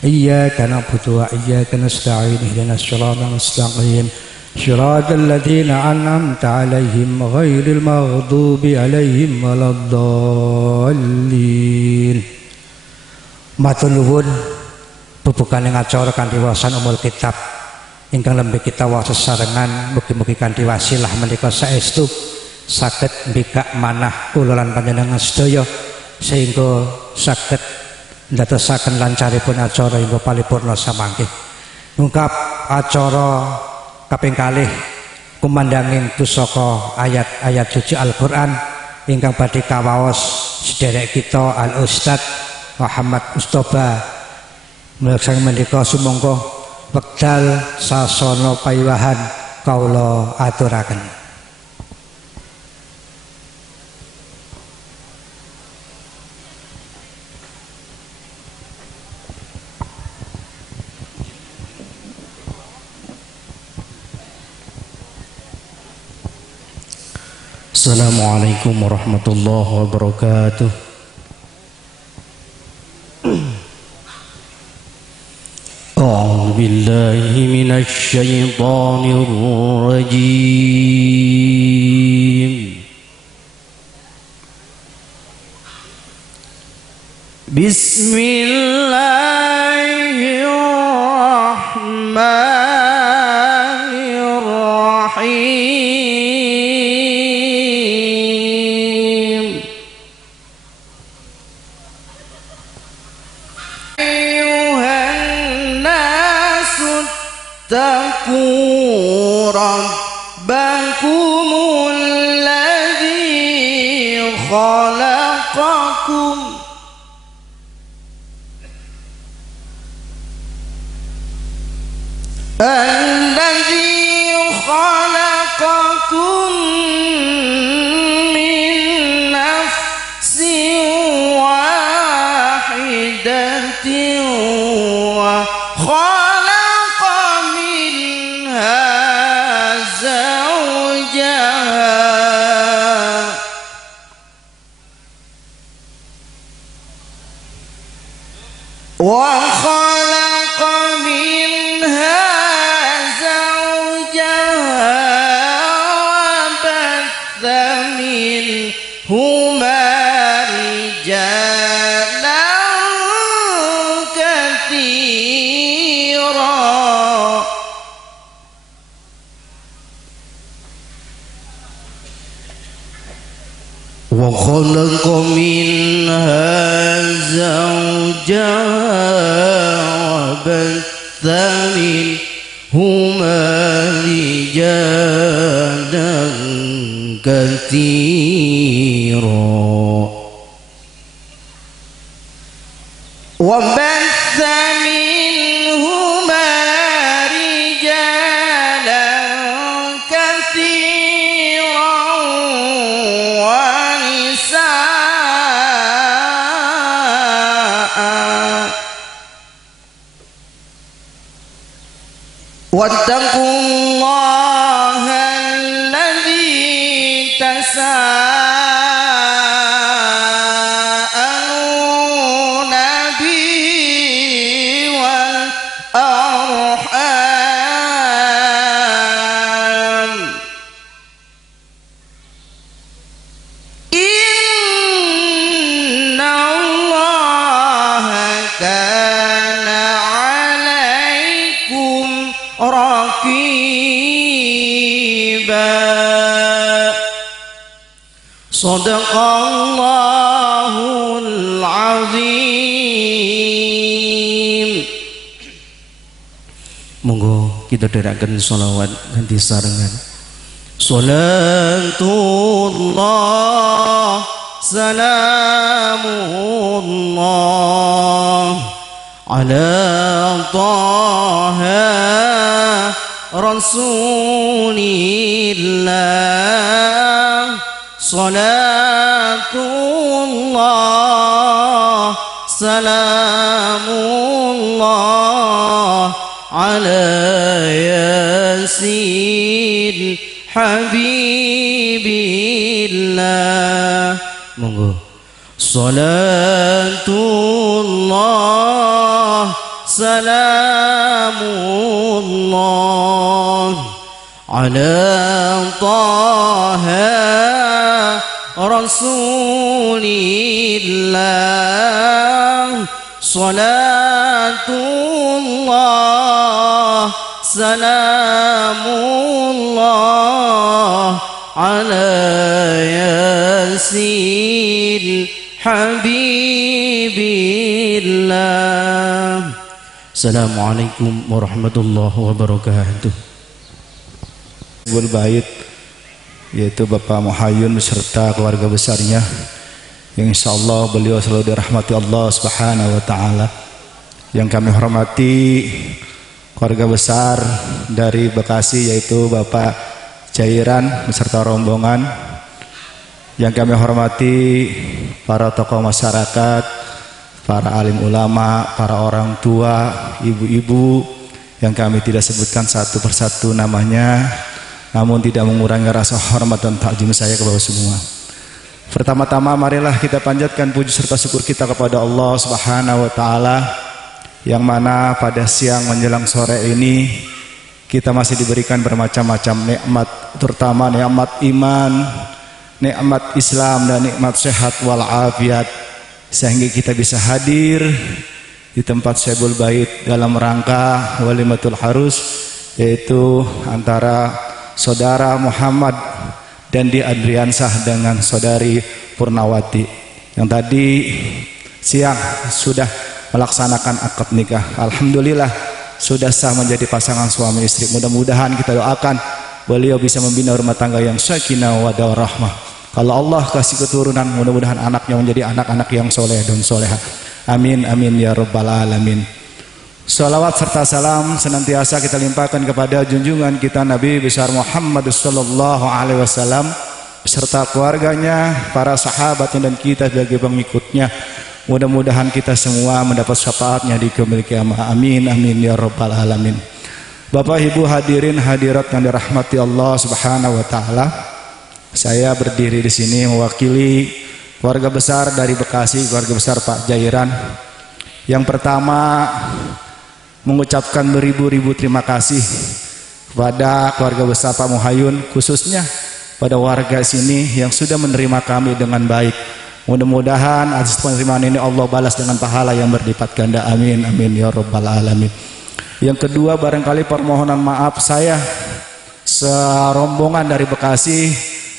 Iyyaka na'budu wa iyyaka nasta'in ihdinas siratal mustaqim. Shiratal ladzina an'amta 'alaihim ghairil maghdubi 'alaihim waladdallin. Matur nuwun bubukaning acara kanthi waosan umul kitab ingkang lembe kita waos sesarengan mugi-mugi kanthi wasilah menika saestu saged mbikak manah kula lan panjenengan sedaya sehingga saged ndadosaken lancaripun acara hingga paripurna samangke. Ungkap acara kaping kalih kumandhanging pusaka ayat-ayat suci Al-Qur'an ingkang badhe kawaos sederek kita Al Ustad Muhammad Mustofa mlaksanaken menika sumangga wekdal sasana pawiwahan kawula aturaken. Assalamualaikum warahmatullahi wabarakatuh. A'udzu billahi minasy syaithanir rajim. Bismillahirrahmanirrahim. Ayuhan nasu taqu rabbakumul ladzi khalaqakum الذي خلقكم من نفس واحدة وخلق منها زوجها وخلق منها وبث منهما رجالا كثيرا وخلق منها زوجها وبث منهما رجالا كثيرا وبث منهما واتقوا الله الذي تساءلون به والأرحام إن الله كان عليكم رقيبا صدق الله العظيم. Monggo kita dherekaken sholawat nanti sarengan. Salatullah salamullah ala taha rasulillah. Salatullah salamullah ala yasin habibillah. Monggo. Salatullah salamullah ala taha rasulillah. Salatullah salamullah ala yasin habibillah. Assalamualaikum warahmatullahi wabarakatuh. Sebul bait yaitu Bapak Muhayyun beserta keluarga besarnya yang insyaallah beliau selalu dirahmati Allah Subhanahu wa taala. Yang kami hormati keluarga besar dari Bekasi yaitu Bapak Jairan beserta rombongan. Yang kami hormati para tokoh masyarakat, para alim ulama, para orang tua, ibu-ibu yang kami tidak sebutkan satu persatu namanya, namun tidak mengurangi rasa hormat dan takjim saya kepada semua. Pertama-tama marilah kita panjatkan puji serta syukur kita kepada Allah Subhanahu wa taala yang mana pada siang menjelang sore ini kita masih diberikan bermacam-macam nikmat, terutama nikmat iman, nikmat Islam dan nikmat sehat walafiat, sehingga kita bisa hadir di tempat Syebul Bait dalam rangka walimatul harus, yaitu antara saudara Muhammad Dandi Adriansah dengan saudari Purnawati yang tadi siang sudah melaksanakan akad nikah. Alhamdulillah sudah sah menjadi pasangan suami istri. Mudah-mudahan kita doakan beliau bisa membina rumah tangga yang sakinah wa rahmah. Kalau Allah kasih keturunan, mudah-mudahan anaknya menjadi anak-anak yang soleh dan soleha. Amin amin ya rabbal alamin. Salawat serta salam senantiasa kita limpahkan kepada junjungan kita Nabi besar Muhammad sallallahu alaihi wasallam beserta keluarganya, para sahabatnya dan kita sebagai pengikutnya. Mudah-mudahan kita semua mendapat syafaatnya di yaumil kiamah. Amin amin ya rabbal alamin. Bapak Ibu hadirin hadirat yang dirahmati Allah Subhanahu wa taala. Saya berdiri di sini mewakili keluarga besar dari Bekasi, keluarga besar Pak Jairan. Yang pertama mengucapkan beribu-ribu terima kasih kepada keluarga besar Pak Muhayyun, khususnya pada warga sini yang sudah menerima kami dengan baik. Mudah-mudahan atas penerimaan ini Allah balas dengan pahala yang berlipat ganda. Amin amin ya rabbal alamin. Yang kedua, barangkali permohonan maaf saya serombongan dari Bekasi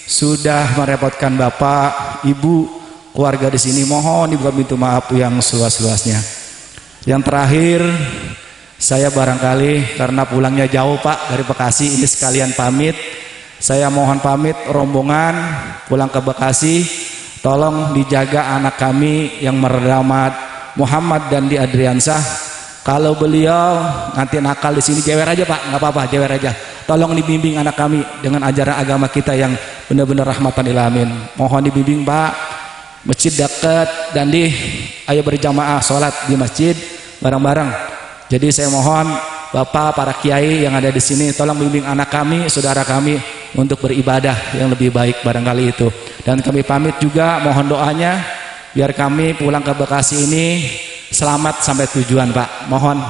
sudah merepotkan Bapak, Ibu, keluarga di sini. Mohon dibuka pintu maaf yang seluas-luasnya. Yang terakhir, saya barangkali karena pulangnya jauh Pak dari Bekasi, ini sekalian pamit. Saya mohon pamit rombongan pulang ke Bekasi. Tolong dijaga anak kami yang bernama Muhammad Dandi Adriansah. Kalau beliau nanti nakal di sini, jewer aja Pak, nggak apa-apa, jewer aja. Tolong dibimbing anak kami dengan ajaran agama kita yang benar-benar rahmatan lil alamin. Mohon dibimbing Pak. Masjid dekat, Dandi, ayo berjamaah sholat di masjid bareng-bareng. Jadi saya mohon Bapak, para kiai yang ada di sini, tolong bimbing anak kami, saudara kami untuk beribadah yang lebih baik barangkali itu. Dan kami pamit juga, mohon doanya biar kami pulang ke Bekasi ini selamat sampai tujuan, Pak. Mohon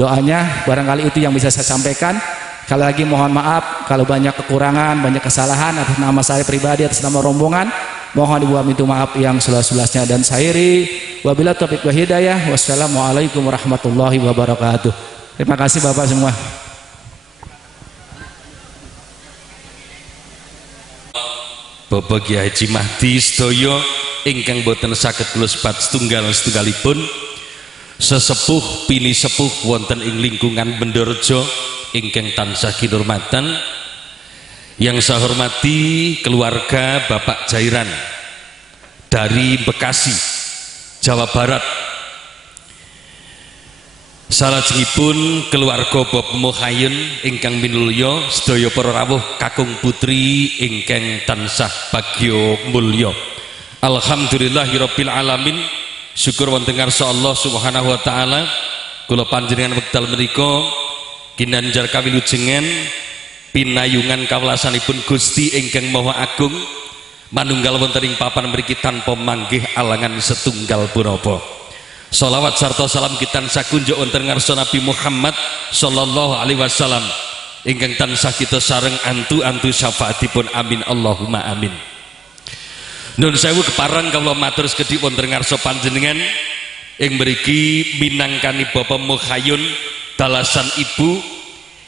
doanya, barangkali itu yang bisa saya sampaikan. Sekali lagi mohon maaf kalau banyak kekurangan, banyak kesalahan atas nama saya pribadi, atas nama rombongan. Mohon ibu minta maaf yang seluas-luasnya, dan sairi wabillahi taufiq wa hidayah. Wassalamualaikum warahmatullahi wabarakatuh. Terima kasih Bapak semua. Bapak Kiai Haji Mahdi sedaya ingkang boten saged kula sebat setunggalipun sesepuh pini sepuh wonten ing lingkungan Bendorejo ingkang tansah kinurmatan, yang saya hormati keluarga Bapak Jairan dari Bekasi, Jawa Barat. Salajengipun keluarga Bapak Muhayyun ingkang minulya, sedaya para rawuh kakung putri ingkang tansah bagya mulya. Alhamdulillahirabbil alamin. Syukur wonten ngarsa Allah Subhanahu wa taala, kula panjenengan wekdal menika kinanjar kawilujengan pinayungan kawelasanipun Gusti ingkang Maha Agung manunggal wonten ing papan mriki tanpa manggih alangan setunggal punapa. Sholawat sarta salam kita tansah kunjuk wonten ngarsa Nabi Muhammad sallallahu alaihi wasallam ingkang tansah kita sareng antu-antu syafaatipun, amin Allahumma amin. Nun sewu kepareng kawula matur sekedhik wonten ngarsa panjenengan ing mriki minangkani Bapak Muhayyun dalasan ibu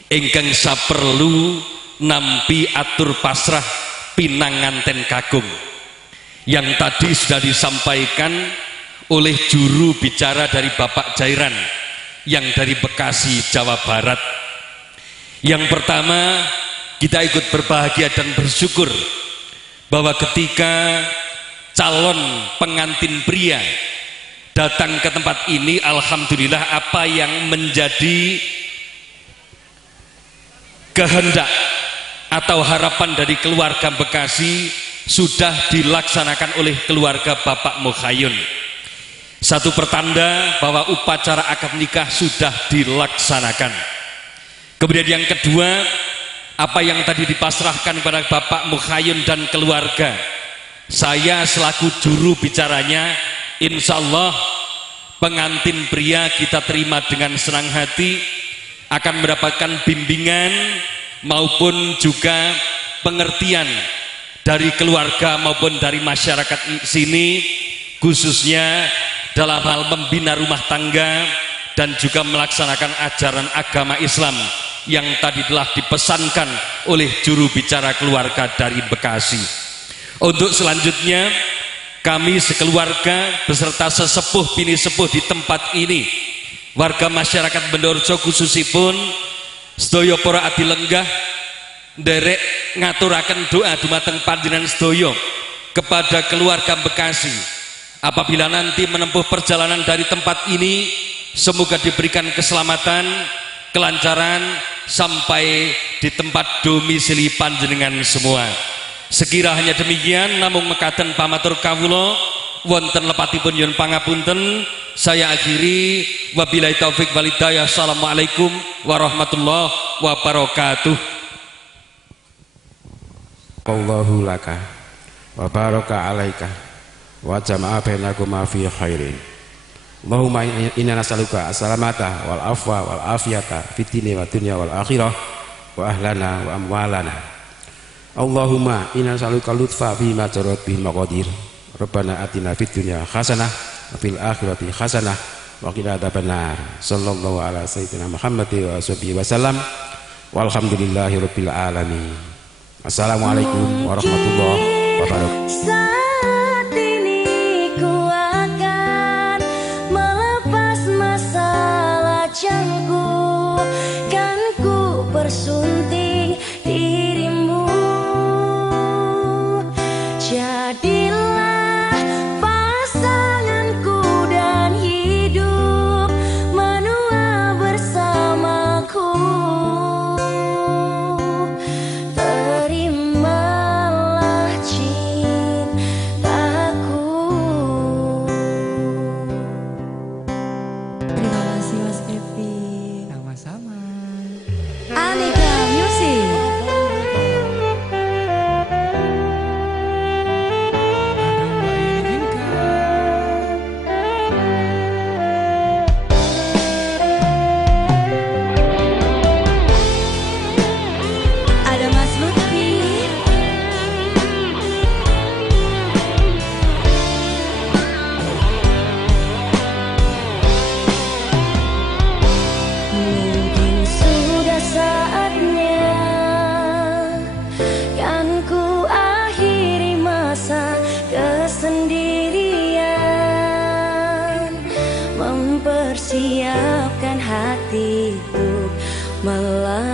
ingkang saperlu nampi atur pasrah pinanganten kakung yang tadi sudah disampaikan oleh juru bicara dari Bapak Jairan yang dari Bekasi, Jawa Barat. Yang pertama, kita ikut berbahagia dan bersyukur bahwa ketika calon pengantin pria datang ke tempat ini, alhamdulillah apa yang menjadi kehendak atau harapan dari keluarga Bekasi sudah dilaksanakan oleh keluarga Bapak Muhayyun. Satu pertanda bahwa upacara akad nikah sudah dilaksanakan. Kemudian yang kedua, apa yang tadi dipasrahkan kepada Bapak Muhayyun dan keluarga, saya selaku juru bicaranya, insya Allah pengantin pria kita terima dengan senang hati, akan mendapatkan bimbingan maupun juga pengertian dari keluarga maupun dari masyarakat sini, khususnya dalam hal membina rumah tangga dan juga melaksanakan ajaran agama Islam yang tadi telah dipesankan oleh juru bicara keluarga dari Bekasi. Untuk selanjutnya, kami sekeluarga beserta sesepuh bini sepuh di tempat ini, warga masyarakat Bendorejo khususipun sedaya para adi lenggah nderek ngaturaken doa dumateng panjenengan sedaya kepada keluarga Bekasi. Apabila nanti menempuh perjalanan dari tempat ini, semoga diberikan keselamatan, kelancaran sampai di tempat domisili panjenengan semua. Sekiranya demikian, namung mekaten pamatur kawula wonten lepatipun nyuwun pangapunten, saya akhiri wabillahi taufik wal hidayah. Assalamualaikum warahmatullahi wabarakatuh. Allahu laka wa baraka alaika wa jama'a bainakuma fi khairin. Allahumma inna nas'aluka as-salamata wal afwa wal afiyata fid dini wa dunya wal akhirah wa ahlana wa amwalana. Allahumma inna nas'aluka lutfa fi ma jarat bil maqadir. Rabbana atina fid dunya hasanah wa fil akhirati hasanah wa qina adzabannar. Sallallahu ala sayyidina Muhammad wa sahbihi wasallam. Walhamdulillahi rabbil alamin. Assalamualaikum warahmatullahi wabarakatuh. Kan ku bersunting dirimu, jadilah pasanganku dan hidup menua bersamaku. Terimalah cintaku. Terima kasih Mas Evi. Sama-sama. hatiku malah